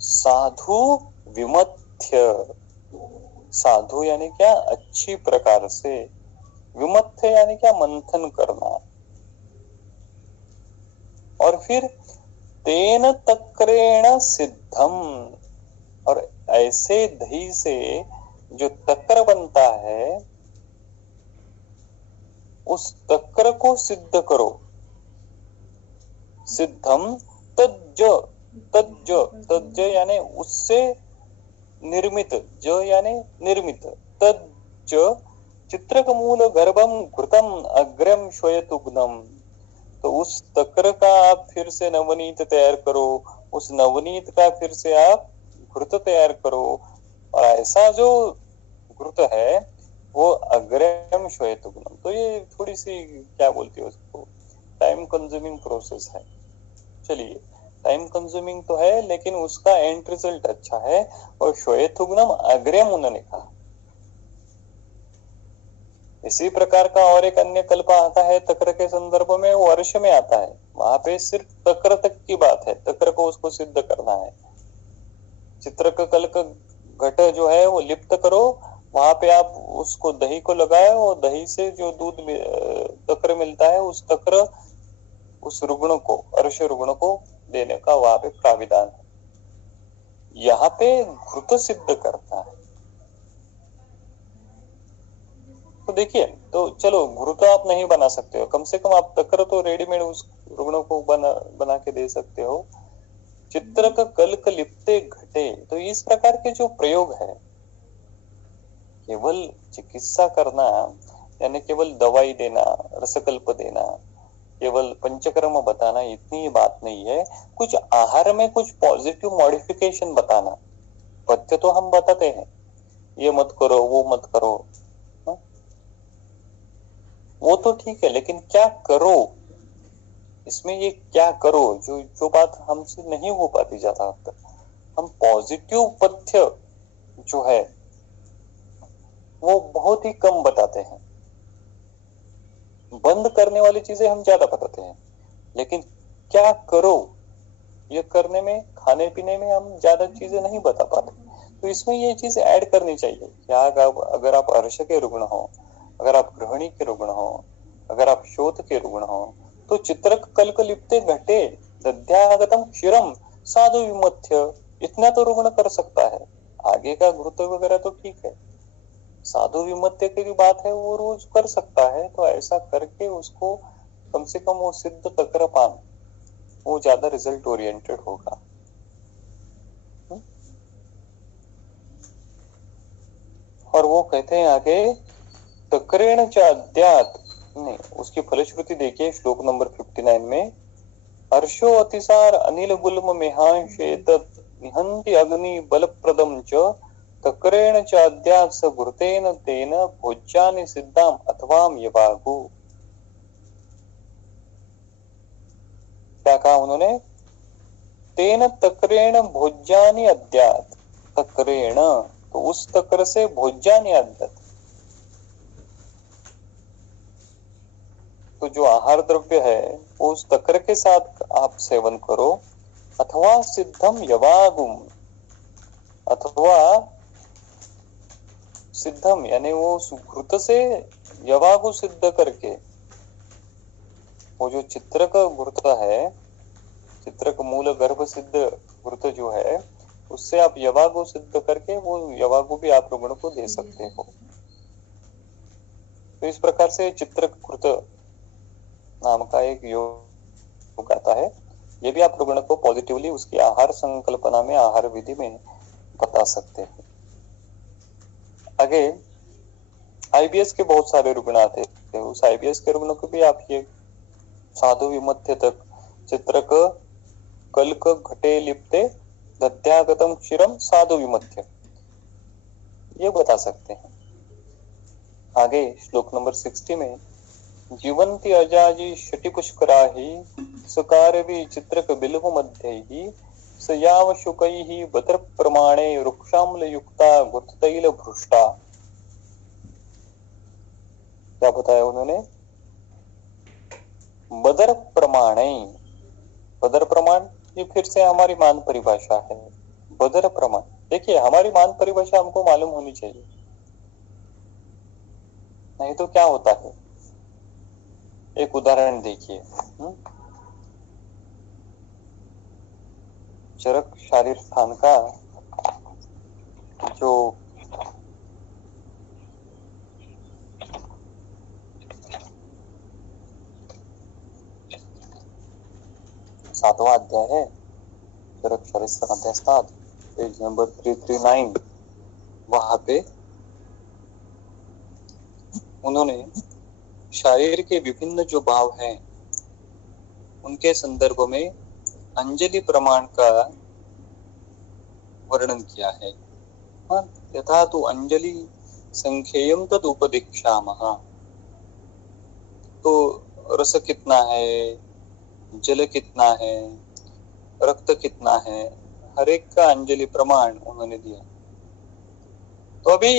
साधु विमथ्य। साधु यानी क्या, अच्छी प्रकार से, विमथ्य यानी क्या, मंथन करना। और फिर तेन तक्रेण सिद्धम, और ऐसे दही से जो तक्र बनता है उस तक्र को सिद्ध करो। सिद्धम तज्ज, तज्ज, तज्ज यानी उससे निर्मित, जो यानी निर्मित, तज्ज चित्रक मूल गर्भम घृतम अग्रम श्वयतुग्नम। तो उस तक्र का आप फिर से नवनीत तैयार करो, उस नवनीत का फिर से आप घृत तैयार करो, और ऐसा जो घृत है वो अग्रम श्वेतुग्नम। तो ये थोड़ी सी क्या बोलती है उसको, टाइम कंज्यूमिंग प्रोसेस है। चलिए टाइम कंज्यूमिंग तो है लेकिन उसका एंड रिजल्ट अच्छा है। और श्वेतुग्नम अग्रम उन्होंने कहा। इसी प्रकार का और एक अन्य कल्प आता है तक्र के संदर्भ में, वो वर्ष में आता है, वहां पे सिर्फ तक्र तक की बात है, तक्र को उसको सिद्ध करना है। चित्रक कल्क घट जो है वो लिप्त करो, वहां पे आप उसको दही को लगाए, और दही से जो दूध तक्र मिलता है उस तक्र उस रुग्ण को, अर्श रुग्ण को देने का वहां पे प्राविधान है। यहाँ पे घृत सिद्ध करता है। तो देखिए, तो चलो घृत आप नहीं बना सकते हो, कम से कम आप तकर तो रेडीमेड उस रुग्ण को बना के दे सकते हो। चित्रक कल्क लिप्ते घटे, तो इस प्रकार के जो प्रयोग है, केवल चिकित्सा करना यानी केवल दवाई देना, रसकल्प देना, केवल पंचकर्म बताना, इतनी ही बात नहीं है। कुछ आहार में कुछ पॉजिटिव मॉडिफिकेशन बताना। पथ्य तो हम बताते हैं, ये मत करो, वो मत करो, हा? वो तो ठीक है, लेकिन क्या करो, इसमें ये क्या करो, जो जो बात हमसे नहीं हो पाती ज्यादा तक, हम पॉजिटिव पथ्य जो है वो बहुत ही कम बताते हैं। बंद करने वाली चीजें हम ज्यादा बताते हैं, लेकिन क्या करो, ये करने में, खाने पीने में हम ज्यादा चीजें नहीं बता पाते। तो इसमें ये चीज ऐड करनी चाहिए। क्या अगर आप अर्श के रुग्ण हो, अगर आप गृहिणी के रुग्ण हो, अगर आप शोथ के रुग्ण हो, तो चित्रक कल्क लिप्ते घटे दध्यागतम क्षीरम साधु विमथ्य, इतना तो रुग्ण कर सकता है। आगे का घृत वगैरह तो ठीक है, साधु विमत्य की बात है वो रोज कर सकता है। तो ऐसा करके उसको कम से कम वो सिद्ध तकर पान, वो ज्यादा रिजल्ट ओरिएंटेड होगा। और वो कहते हैं आगे, तकरेण च अद्यात, नहीं उसकी फलश्रुति देखिए श्लोक नंबर 59 में, हर्षो अतिसार अनिल गुल्म मेहांशे तत् निहंति अग्नि बलप्रदम च तकरेण च अद्यात स घृतेन तेन भोज्यानि सिद्धाम अथवाम यवागु। क्या कहा उन्होंने? तेन तकरेण भोज्यानि अद्यात, तकरेण, तो उस तकर से भोज्यानि अद्यात, तो जो आहार द्रव्य है उस तकर के साथ आप सेवन करो। अथवा सिद्धम यवागुम, अथवा सिद्धम यानी वो सुकृत से यवागु सिद्ध करके, वो जो चित्रक घृत है, चित्रक मूल गर्भ सिद्ध घृत जो है, उससे आप यवागु सिद्ध करके वो यवागु भी आप रुग्ण को दे सकते हो। तो इस प्रकार से चित्रक घृत नाम का एक योग आता है, ये भी आप रुग्ण को पॉजिटिवली उसकी आहार संकल्पना में, आहार विधि में बता सकते हैं। आगे आईबीएस के बहुत सारे रुग्ण आते हैं, उस आईबीएस के रुग्ण को भी आप ये साधु विमथ्य तक चित्रक कल्क घटे लिप्ते दध्यागतम क्षीरम साधु विमथ्य, ये बता सकते हैं। आगे श्लोक नंबर 60 में, जीवंती अजाजी शटी पुष्कराहि सकारवि चित्रक बिल्व मध्यैहि सयाव शुकैहि बद्र प्रमाणे रुक्षाम्ल युक्ता गुप्ततैल भृष्टा। क्या बताया उन्होंने? बदर प्रमाणे, बदर प्रमाण ये फिर से हमारी मान परिभाषा है। बदर प्रमाण, देखिए हमारी मान परिभाषा हमको मालूम होनी चाहिए, नहीं तो क्या होता है। एक उदाहरण देखिए, चरक शारीर स्थान का जो सातवां अध्याय है, चरक शारीर स्थान अध्याय 7, पेज नंबर 339, वहां पे उन्होंने शरीर के विभिन्न जो भाव हैं उनके संदर्भ में अंजलि प्रमाण का वर्णन किया है। यथा तो अंजलि संख्येयम तद उपदिक्षामः, तो रस कितना है, जल कितना है, रक्त कितना है, हर एक का अंजलि प्रमाण उन्होंने दिया। तो अभी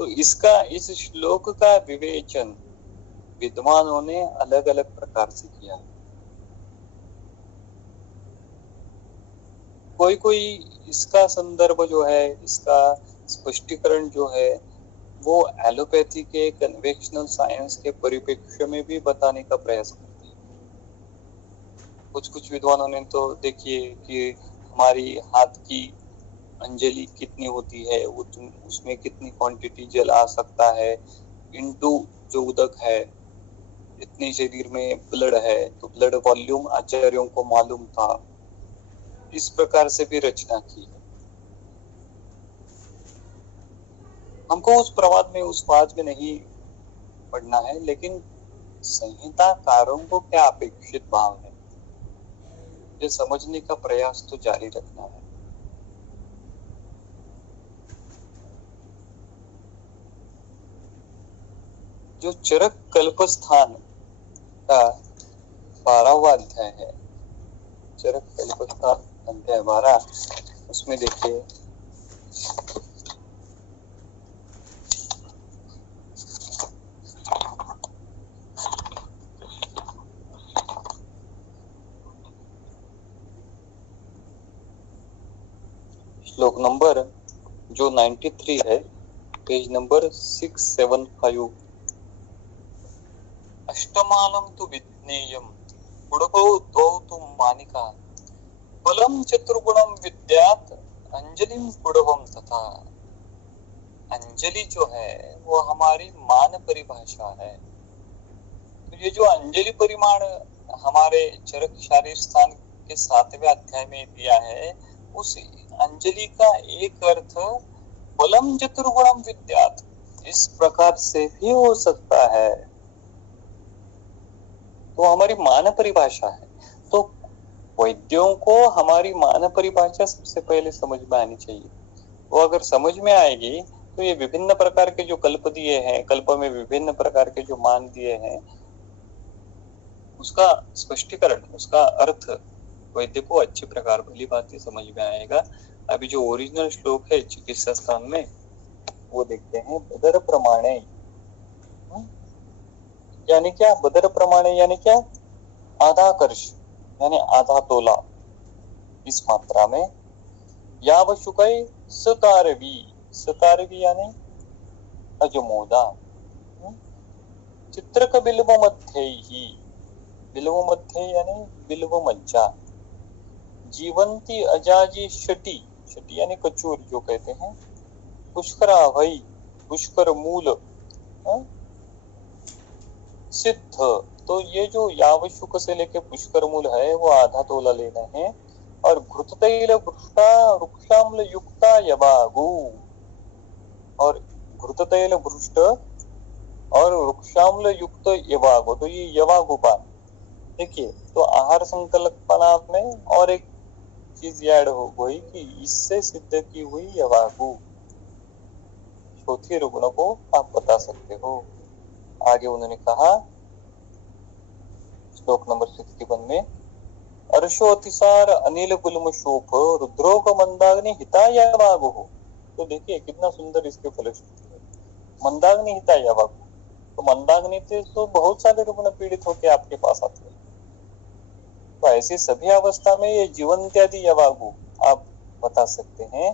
तो इसका, इस श्लोक का विवेचन विद्वानों ने अलग अलग प्रकार से किया। कोई कोई इसका संदर्भ जो है, इसका स्पष्टीकरण जो है, वो एलोपैथी के, कन्वेंशनल साइंस के परिप्रेक्ष्य में भी बताने का प्रयास करते हैं। कुछ कुछ विद्वानों ने तो देखिए कि हमारी हाथ की अंजलि कितनी होती है, उसमें कितनी क्वांटिटी जल आ सकता है, इनटू जो उदक है, इतने शरीर में ब्लड है, तो ब्लड वॉल्यूम आचार्यों को मालूम था। इस प्रकार से भी रचना की है। हमको उस प्रवाद में, उस वाद में नहीं पढ़ना है, लेकिन संहिताकारों को क्या अपेक्षित भाव है, ये समझने का प्रयास तो जारी रखना है। जो चरक कल्पस्थान का 12वां अध्याय है, चरक कल्पस्थान अध्याय 12, उसमें देखिए श्लोक नंबर जो 93 है, पेज नंबर 675। अष्टमानं तु विज्ञेयं गुणको द्वौ तु मानिका बलं चतुर्गुणं विद्यात् अंजलिं गुणवं तथा। अंजलि जो है वो हमारी मान परिभाषा है। तो ये जो अंजलि परिमाण हमारे चरक शारीर स्थान के 7वें अध्याय में दिया है, उस अंजलि का एक अर्थ बलम चतुर्गुणम विद्यात्, इस प्रकार से भी हो सकता है। तो हमारी मान परिभाषा है। तो वैद्यों को हमारी मान परिभाषा सबसे पहले समझ में आनी चाहिए। वो अगर समझ में आएगी तो ये विभिन्न प्रकार के जो कल्प दिए हैं, कल्प में विभिन्न प्रकार के जो मान दिए हैं, उसका स्पष्टीकरण, उसका अर्थ वैद्य को अच्छी प्रकार भली भांति समझ में आएगा। अभी जो ओरिजिनल श्लोक है चिकित्सा स्थान में, वो देखते हैं। बदर प्रमाणे यानी क्या? बदर प्रमाणे यानी क्या? आधा कर्ष यानी आधा तोला इस मात्रा में। यावशुकै सकारवी, सकारवी यानी अजमोदा। चित्रक बिल्व मध्य ही, बिल्व मध्य यानी बिल्व मज्जा। जीवंती अजाजी शटी, शटी यानी कचूर जो कहते हैं। पुष्करा भई, पुष्कर मूल सिद्ध। तो ये जो यावशुक से लेके पुष्कर मूल है वो आधा तोला लेना है। और घृत तैल वृष्टा वृक्षाम्ल युक्ता यवागु, और घृत तैल भ्रुष्ट और वृक्षाम्ल युक्त यवागु, तो ये यवागु पान। देखिए, तो आहार संकल्पना में और एक चीज ऐड हो गई कि इससे सिद्ध की हुई यवागु, चौथी रुग्ण को आप बता सकते हो। आगे उन्होंने कहा श्लोक नंबर 61 में, अर्षोतिसार अनिल गुल्म शोभ रुद्रोग मंदाग्नि हिताय वागु। तो देखिए कितना सुंदर इसके फलश्रुति है। मंदाग्नि हिताय वागु, तो मंदाग्नि से तो बहुत सारे रुग्ण पीड़ित होकर आपके पास आते हैं। तो ऐसी सभी अवस्था में ये जीवन इत्यादि यवागु आप बता सकते हैं।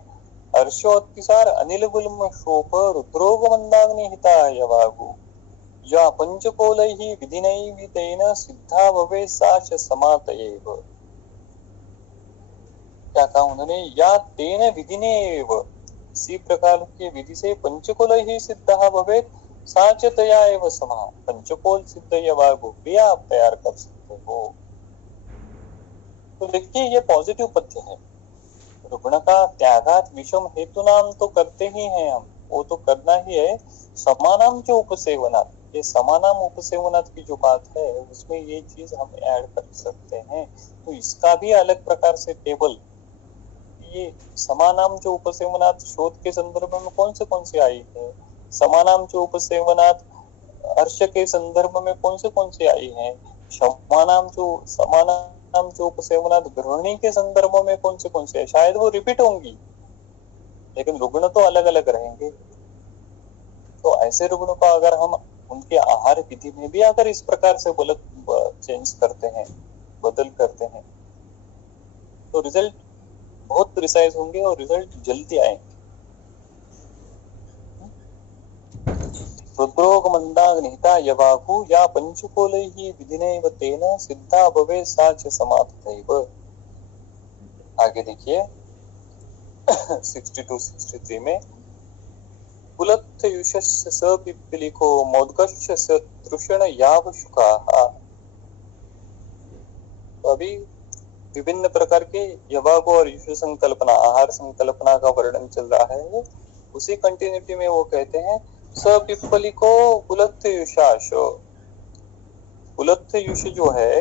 अर्षोतिसार अनिल गुल्म शोभ रुद्रोग मंदाग्नि हिताय यवागु या पंचकोलैः विधिनैः तेन सिद्धा भवे सा च समातयेव। क्या कहा उन्होंने? या तेन विधिनेव, इसी प्रकार के विधि से पंचकोलैः सिद्धा भवे सा च तया एव समा। पंचकोल सिद्ध यवागु भी आप तैयार कर सकते हो। तो देखिए ये पॉजिटिव पथ्य है। रुग्ण का त्यागात विषम हेतु नाम तो करते ही हैं हम, वो तो करना ही है। समानाम जो उपसेवनात्, ये समानाम उपसेवनात् की जो बात है उसमें ये चीज हम ऐड कर सकते हैं। तो इसका भी अलग प्रकार से टेबल, ये समानाम जो उपसेवनात् शोध के संदर्भ में कौन से आई है, समानाम जो उपसेवनात् हर्ष के संदर्भ में कौन से आई है, समानाम जो उपसेवनात् गृहिणी के संदर्भ में कौन से है। शायद वो रिपीट होंगी लेकिन रुग्ण तो अलग अलग रहेंगे। तो ऐसे रुग्णों का अगर हम उनके आहार विधि में भी अगर इस प्रकार से चेंज करते हैं, बदल करते हैं, तो रिजल्ट बहुत प्रिसाइज होंगे और रिजल्ट जल्दी आएंगे। रुद्रोग मंदाग्निहिता यवागु या पंचकोलैः विधिनैव तेन सिद्धा भवे सा च समातयैव। आगे देखिए 62-63 में कुलत्थ युषस्य स पिप्पलिको मोदकस्य स तृषण याव शुकाः। तो अभी विभिन्न प्रकार के यवागो और युष संकल्पना, आहार संकल्पना का वर्णन चल रहा है। उसी कंटिन्यूटी में वो कहते हैं स पिप्पलिको कुलत्थ युषाश। कुलत्थ युष जो है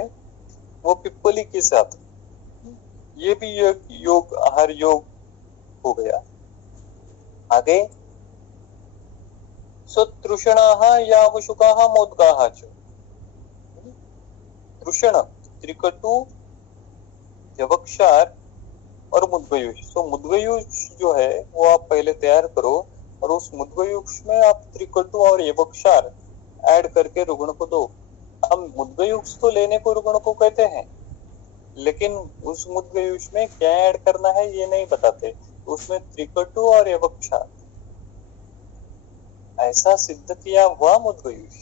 वो पिप्पली के साथ, ये भी योग आहार योग हो गया। आगे सतृषणाः यावशुकाः मोदकाः च। तृषण त्रिकटु यवक्षार और मुद्गयुष। तो मुद्गयुष जो है वो आप पहले तैयार करो और उस मुद्गयुष में आप त्रिकटु और यवक्षार ऐड करके रुग्ण को दो। हम मुद्गयुष तो लेने को रुग्ण को कहते हैं, लेकिन उस मुद्गयुष में क्या ऐड करना है ये नहीं बताते। उसमें त्रिकटु और यवक्षार ऐसा सिद्ध किया हुआ मुद्गयुष,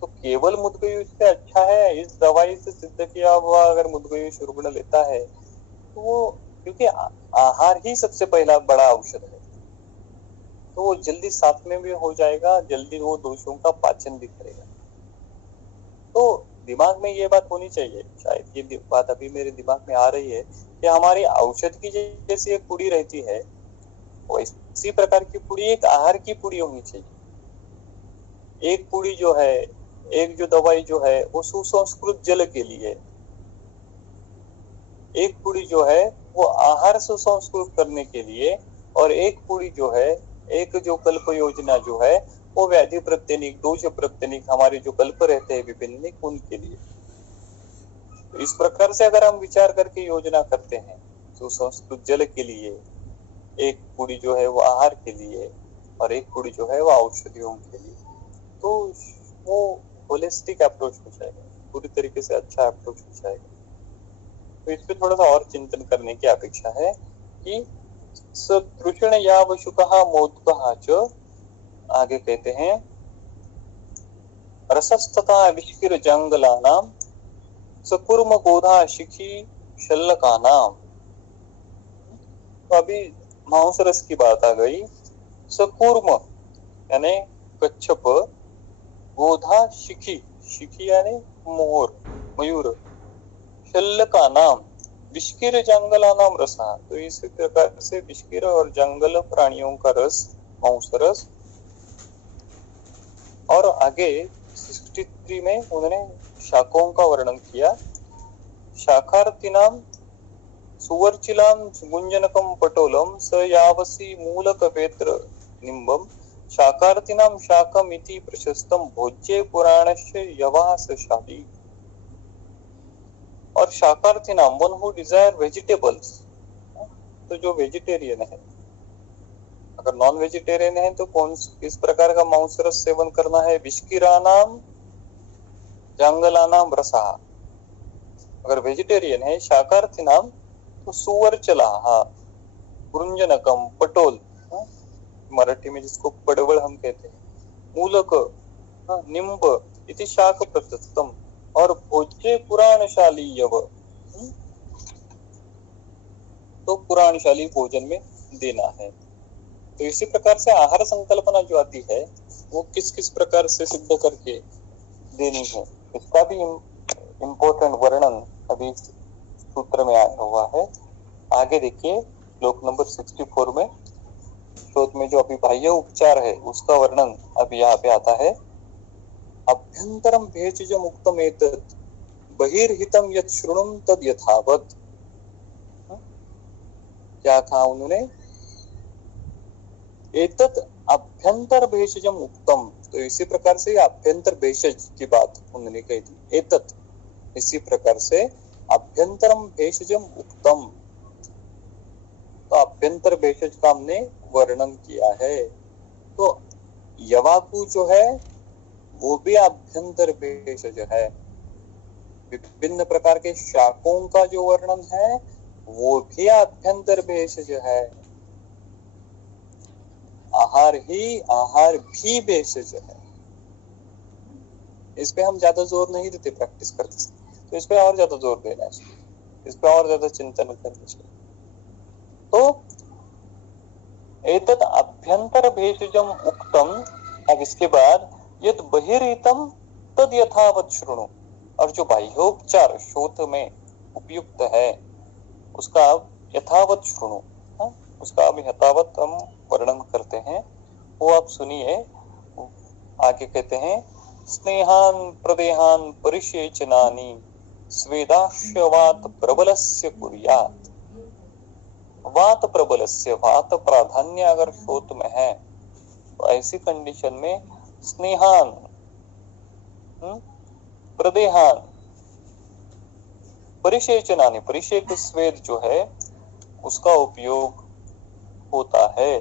तो केवल मुद्गयुष से अच्छा है। इस दवाई से सिद्ध किया हुआ अगर मुद्गयुष रुग्ण लेता है तो वो, क्योंकि आहार ही सबसे पहला बड़ा औषध है, तो वो जल्दी साथ में भी हो जाएगा, जल्दी वो दोषों का पाचन भी करेगा। तो दिमाग में ये बात होनी चाहिए, शायद ये बात अभी मेरे दिमाग में आ रही है कि हमारी औषध की जैसी एक पुड़ी रहती है, इसी प्रकार की पुड़ी एक आहार की पुड़ी होनी चाहिए। एक पुड़ी जो है, एक जो दवाई जो है वो सुसंस्कृत जल के लिए, एक पुड़ी जो है वो आहार सुसंस्कृत करने के लिए, और एक पुड़ी जो है, एक जो कल्प योजना जो है वो व्याधि प्रत्यनिक, दोष प्रत्यनिक, हमारे जो कल्प रहते हैं विभिन्न उनके लिए। तो इस प्रकार से अगर हम विचार करके योजना करते हैं, सुसंस्कृत जल के लिए एक पुड़ी जो है वो आहार के लिए और एक पुड़ी जो है वो औषधियों के लिए, तो वो होलिस्टिक अप्रोच हो जाएगा, पूरी तरीके से अच्छा अप्रोच हो जाएगा। तो इस पे थोड़ा सा और चिंतन करने की अपेक्षा है कि सतृषण यावशुकः मोदकः च। आगे कहते हैं रसस्तथा विष्किर जंगलानां सकुर्म गोधा शिखी शल्लकानां। तो अभी मांस रस की बात आ गई। सकुर्म यानी कच्छप, गोधा शिखी, शिखी यानी मोर, मयूर, शल्लकानाम विष्किर जंगलानाम रसा। तो इस प्रकार से विष्किर और जंगल प्राणियों का रस, मांस रस। और आगे 63 में उन्होंने शाकों का वर्णन किया। शाखार्थिनाम सुवर्चिलाम गुंजनकम पटोलम स यावसी मूलक वेत्र निम्बम शाकार्थिनाम शाकमिति प्रशस्तम भोज्ये पुराणस्य यवासशाली। और शाकार्थिनाम वन हु डिजायर वेजिटेबल्स, तो जो वेजिटेरियन है, अगर नॉन वेजिटेरियन है तो कौन किस प्रकार का मांस रस सेवन करना है। विष्किरानाम जंगलानाम रसा। अगर वेजिटेरियन है शाकार्थिनाम तो सुवर चला, हाँ, गुंजनकम पटोल, मराठी में जिसको पडवळ हम कहते हैं, मूलक, निम्ब इति शाक प्रशस्तम, और भोज्ये पुराणशाली यव, तो पुराणशाली भोजन में देना है। तो इसी प्रकार से आहार संकल्पना जो आती है वो किस किस प्रकार से सिद्ध करके देनी है, इसका भी इम्पोर्टेंट वर्णन अभी सूत्र में आया हुआ है। आगे देखिए श्लोक नंबर 64 में, श्लोक में जो अभी बाह्य उपचार है उसका वर्णन अभी यहाँ पे आता है। अभ्यंतरम भेषजम उक्तम एतत् बहिर्हितम यत् शृणुम तद यथावत्। क्या कहा उन्होंने, एतत् अभ्यंतर भेषजम उक्तम। तो इसी प्रकार से अभ्यंतर भेषज की बात उन्होंने कही थी। एतत् इसी प्रकार से अभ्यंतरम भेषजम उक्तम, तो अभ्यंतर भेषज का हमने वर्णन किया है। तो यवाकु जो है वो भी अभ्यंतर भेषज है। विभिन्न प्रकार के शाकों का जो वर्णन है वो भी अभ्यंतर भेषज है। आहार भी भेषज है। इस पे हम ज्यादा जोर नहीं देते प्रैक्टिस करते, तो इस पे और ज्यादा जोर देना है। इस पे और ज्यादा चिंतन करना चाहिए। तो एतद अभ्यंतर भेषजम उक्तम, अब इसके बाद यद बहिर्हितम तद यथावत शृणु, और जो बाह्योपचार शोथ में उपयुक्त है उसका अब यथावत शृणु, उसका अब यथावत हम वर्णन करते हैं, वो आप सुनिए। आगे कहते हैं स्नेहान प्रदेहान परिषेचनानि स्वेदाश्य वात प्रबलस्य कुर्यात्। वात प्रबलस्य, वात प्राधान्य अगर शोथ में है तो ऐसी कंडीशन में स्नेहान प्रदेहान परिषेचनानि, परिषेक स्वेद जो है उसका उपयोग होता है।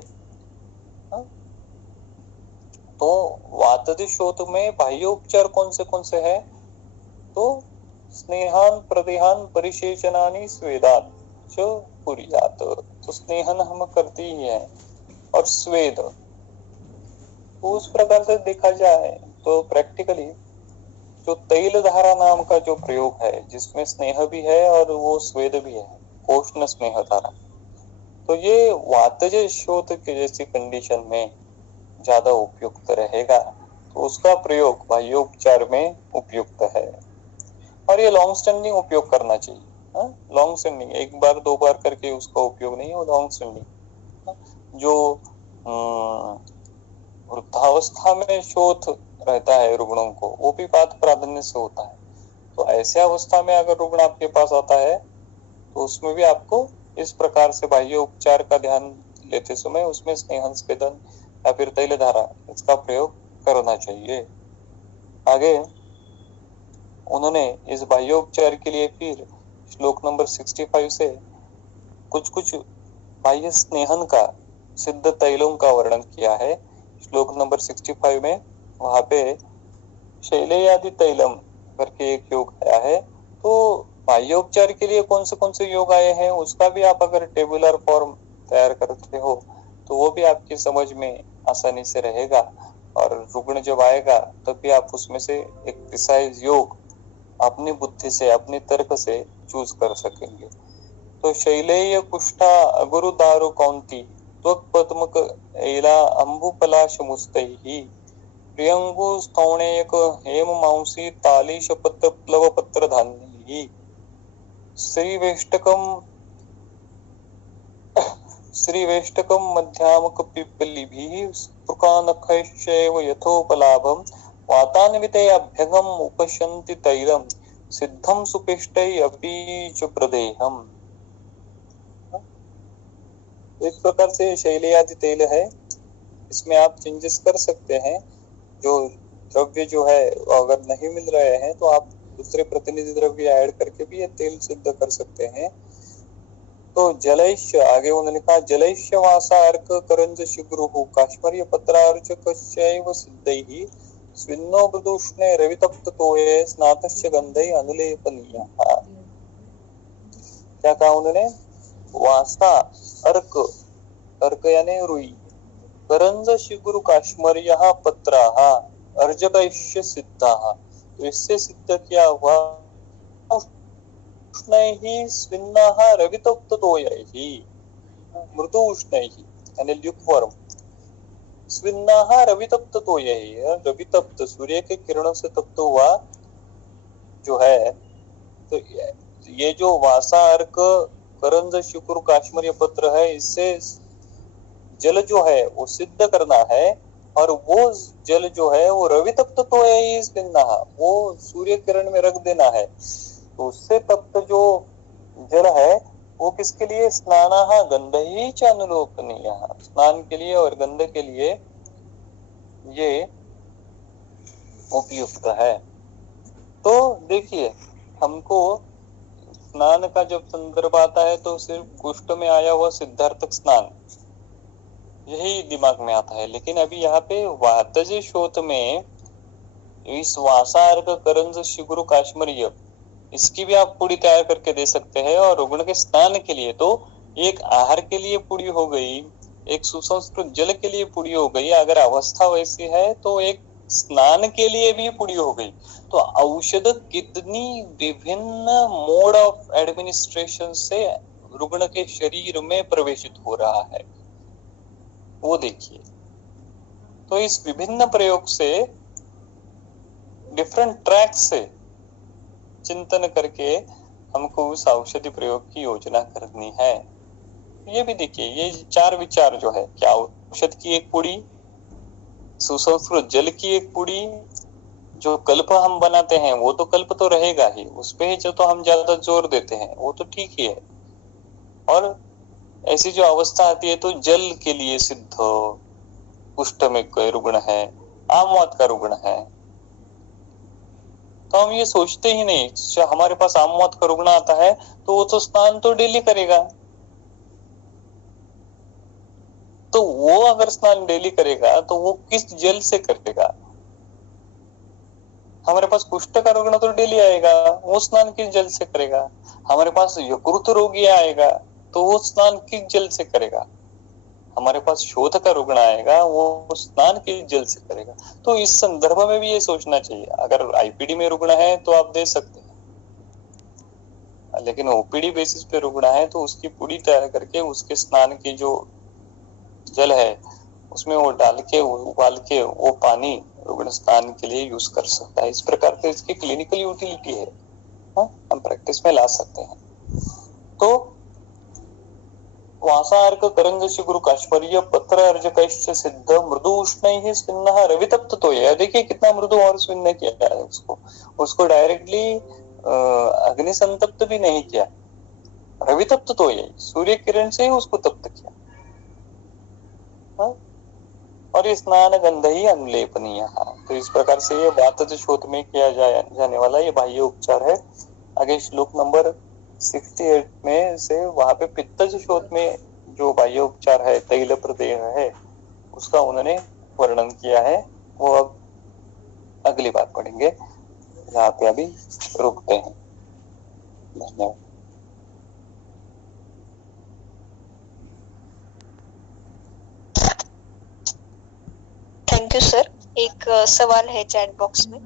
तो वातज शोथ में बाह्योपचार कौन से है? तो स्नेहान प्रदेहान परिषेचनानि स्वेदात च कुर्यात्, तो स्नेहन हम करते ही है, और स्वेद तो उस प्रकार से देखा जाए तो प्रैक्टिकली जो तैल धारा नाम का जो प्रयोग है जिसमें स्नेह भी है और वो स्वेद भी है, कोष्ण स्नेह धारा, तो ये वातज शोथ के जैसी कंडीशन में ज्यादा उपयुक्त रहेगा, तो उसका प्रयोग बाह्योपचार में उपयुक्त है। और ये लॉन्ग स्टैंडिंग उपयोग करना चाहिए, लॉन्ग स्टैंडिंग, एक बार दो बार करके उसका उपयोग नहीं है, वो लॉन्ग स्टैंडिंग। जो वृद्धावस्था में शोथ रहता है रुग्णों को, वो भी वात प्राधान्य से होता है, तो ऐसे अवस्था में अगर रुग्ण आपके पास आता है तो उसमें भी आपको इस प्रकार से बाह्य उपचार का ध्यान लेते समय उसमें स्नेहन स्वेदन या फिर तैल धारा इसका प्रयोग करना चाहिए। आगे उन्होंने इस बाह्योपचार के लिए फिर श्लोक नंबर 65 से कुछ बाह्य स्नेहन का सिद्ध तैलों का वर्णन किया है। श्लोक नंबर 65 में वहां पे शैलेयादि तैलम करके एक योग आया है, तो बाह्योपचार के लिए कौन से योग आए हैं उसका भी आप अगर टेबुलर फॉर्म तैयार करते हो तो वो भी आपकी समझ में आसानी से रहेगा, और रुग्ण जब आएगा तब भी आप उसमें से एक प्रिसाइज योग अपनी बुद्धि से अपनी तर्क से चूज कर सकेंगे। तो शैलेय कुष्ठा अगुरु दारु कौंती त्वक पद्मक एला अंबुपलाश मुस्तैहि प्रियंगु स्तौणेयक हेम मांसी तालीश पत्र प्लव पत्र धान्यहि श्रीवेष्टकम मध्यामक पिप्पलिभिः स्पृकानखैश्चैव यथोपलाभं वातान्विते अभ्यंगम उपशन्ति तैलम सिद्धम सुपिष्टै अपि च प्रदेहम। इस प्रकार से शैलेयादि तेल है, इसमें आप चेंजेस कर सकते हैं। जो द्रव्य जो है अगर नहीं मिल रहे हैं तो आप दूसरे प्रतिनिधि द्रव्य ऐड करके भी ये तेल सिद्ध कर सकते हैं। तो जलैश्य, आगे उन्होंने कहा जलैश्य वासा अर्क करंज शिग्रुहु काश्मीर्य पत्रार्च कश्चैव सिद्धैहि स्विन्नो मृदुष्णे रवितप्त तोये स्नातस्य गंधै अनुलेपनीयः। क्या कहा उन्होंने? वासा अर्क, अर्क यानी रुई, करंज शिग्रु काश्मीर्य पत्राः अर्जकैश्य सिद्धाः, तो इससे सिद्ध किया हुआ स्विन्नाः रवितप्त तोयैहि मृदु उष्णैहि यानी ल्यूकवार्म, स्विन्नाः रवितप्त तोयैहि, रवितप्त सूर्य के किरणों से तप्त हुआ जो है, तो ये जो वासा अर्क करंज शुक्र काश्मीर पत्र है, इससे जल जो है वो सिद्ध करना है, और वो जल जो है वो रवितप्त तोयैहि स्विन्नाः, वो सूर्य किरण में रख देना है, तो उससे तप्त जो जल है वो किसके लिए? स्नानाः गंधैः च अनुलोपनीयः, स्नान के लिए और गंध के लिए ये उपयुक्त है। तो देखिए, हमको स्नान का जब संदर्भ आता है तो सिर्फ कुष्ठ में आया हुआ सिद्धार्थक स्नान यही दिमाग में आता है, लेकिन अभी यहाँ पे वातज शोथ में इस वासार्क करंज शिग्रु काश्मीर्य इसकी भी आप पुड़ी तैयार करके दे सकते हैं। और रुग्ण के स्नान के लिए तो एक आहार के लिए पुड़ी हो गई, एक सुसंस्कृत जल के लिए पुड़ी हो गई, अगर अवस्था वैसी है तो एक स्नान के लिए भी पुड़ी हो गई। तो औषध कितनी विभिन्न मोड ऑफ एडमिनिस्ट्रेशन से रुग्ण के शरीर में प्रवेशित हो रहा है, वो देखिए। तो इस विभिन्न प्रयोग से, डिफरेंट ट्रैक से चिंतन करके हमको उस औषधि प्रयोग की योजना करनी है। ये भी देखिए, ये 4 विचार जो है, क्या औषध की एक पुड़ी, सुसंस्कृत जल की एक पुड़ी, जो कल्प हम बनाते हैं वो तो कल्प तो रहेगा ही, उस पे जो तो हम ज्यादा जोर देते हैं वो तो ठीक ही है। और ऐसी जो अवस्था आती है तो जल के लिए सिद्ध कुष्ठ में कोई रुग्ण है, आमवात का रुग्ण है, तो हम ये सोचते ही नहीं। जो हमारे पास आमवात का रुग्ण आता है तो वो तो स्नान तो डेली करेगा, तो वो अगर स्नान डेली करेगा तो वो किस जल से करेगा? हमारे पास कुष्ठ का रुग्ण तो डेली आएगा, वो स्नान किस जल से करेगा? हमारे पास यकृत रोगी आएगा तो वो स्नान किस जल से करेगा? हमारे पास शोथ का रुग्ण आएगा, वो स्नान किस जल से करेगा? तो इस संदर्भ में भी ये सोचना चाहिए। अगर आईपीडी में रुग्ण है तो आप दे सकते हैं, लेकिन ओपीडी बेसिस पे रुग्ण है तो उसकी पुड़ी तैयार करके उसके स्नान की जो जल है उसमें वो डाल के उबाल के वो पानी रुग्ण स्नान के लिए यूज कर सकता है। इस प्रकार से इसकी क्लिनिकल यूटिलिटी है, हम प्रैक्टिस में ला सकते हैं। तो वासार्क करंगस्य गुरु काश्वर्य पत्र अर्जकैश्च सिद्ध मृदु उष्णैः स्विन्नः रवितप्त तो ये देखिए कितना मृदु और स्विन्न किया है उसको डायरेक्टली अग्नि संतप्त भी नहीं किया, रवितप्त तो ये सूर्य किरण से ही उसको तप्त किया। और स्नान गंध ही अनुलेपनीय। तो इस प्रकार से ये वातज शोथ में किया जाने वाला ये बाह्य उपचार है। आगे श्लोक नंबर 68 में से वहां पे पित्तज शोथ में जो बाह्य उपचार है, तैल प्रदेह है, उसका उन्होंने वर्णन किया है। वो अब अगली बार पढ़ेंगे, यहाँ पे अभी रुकते हैं। धन्यवाद। Thank you sir. एक सवाल है चैट बॉक्स में।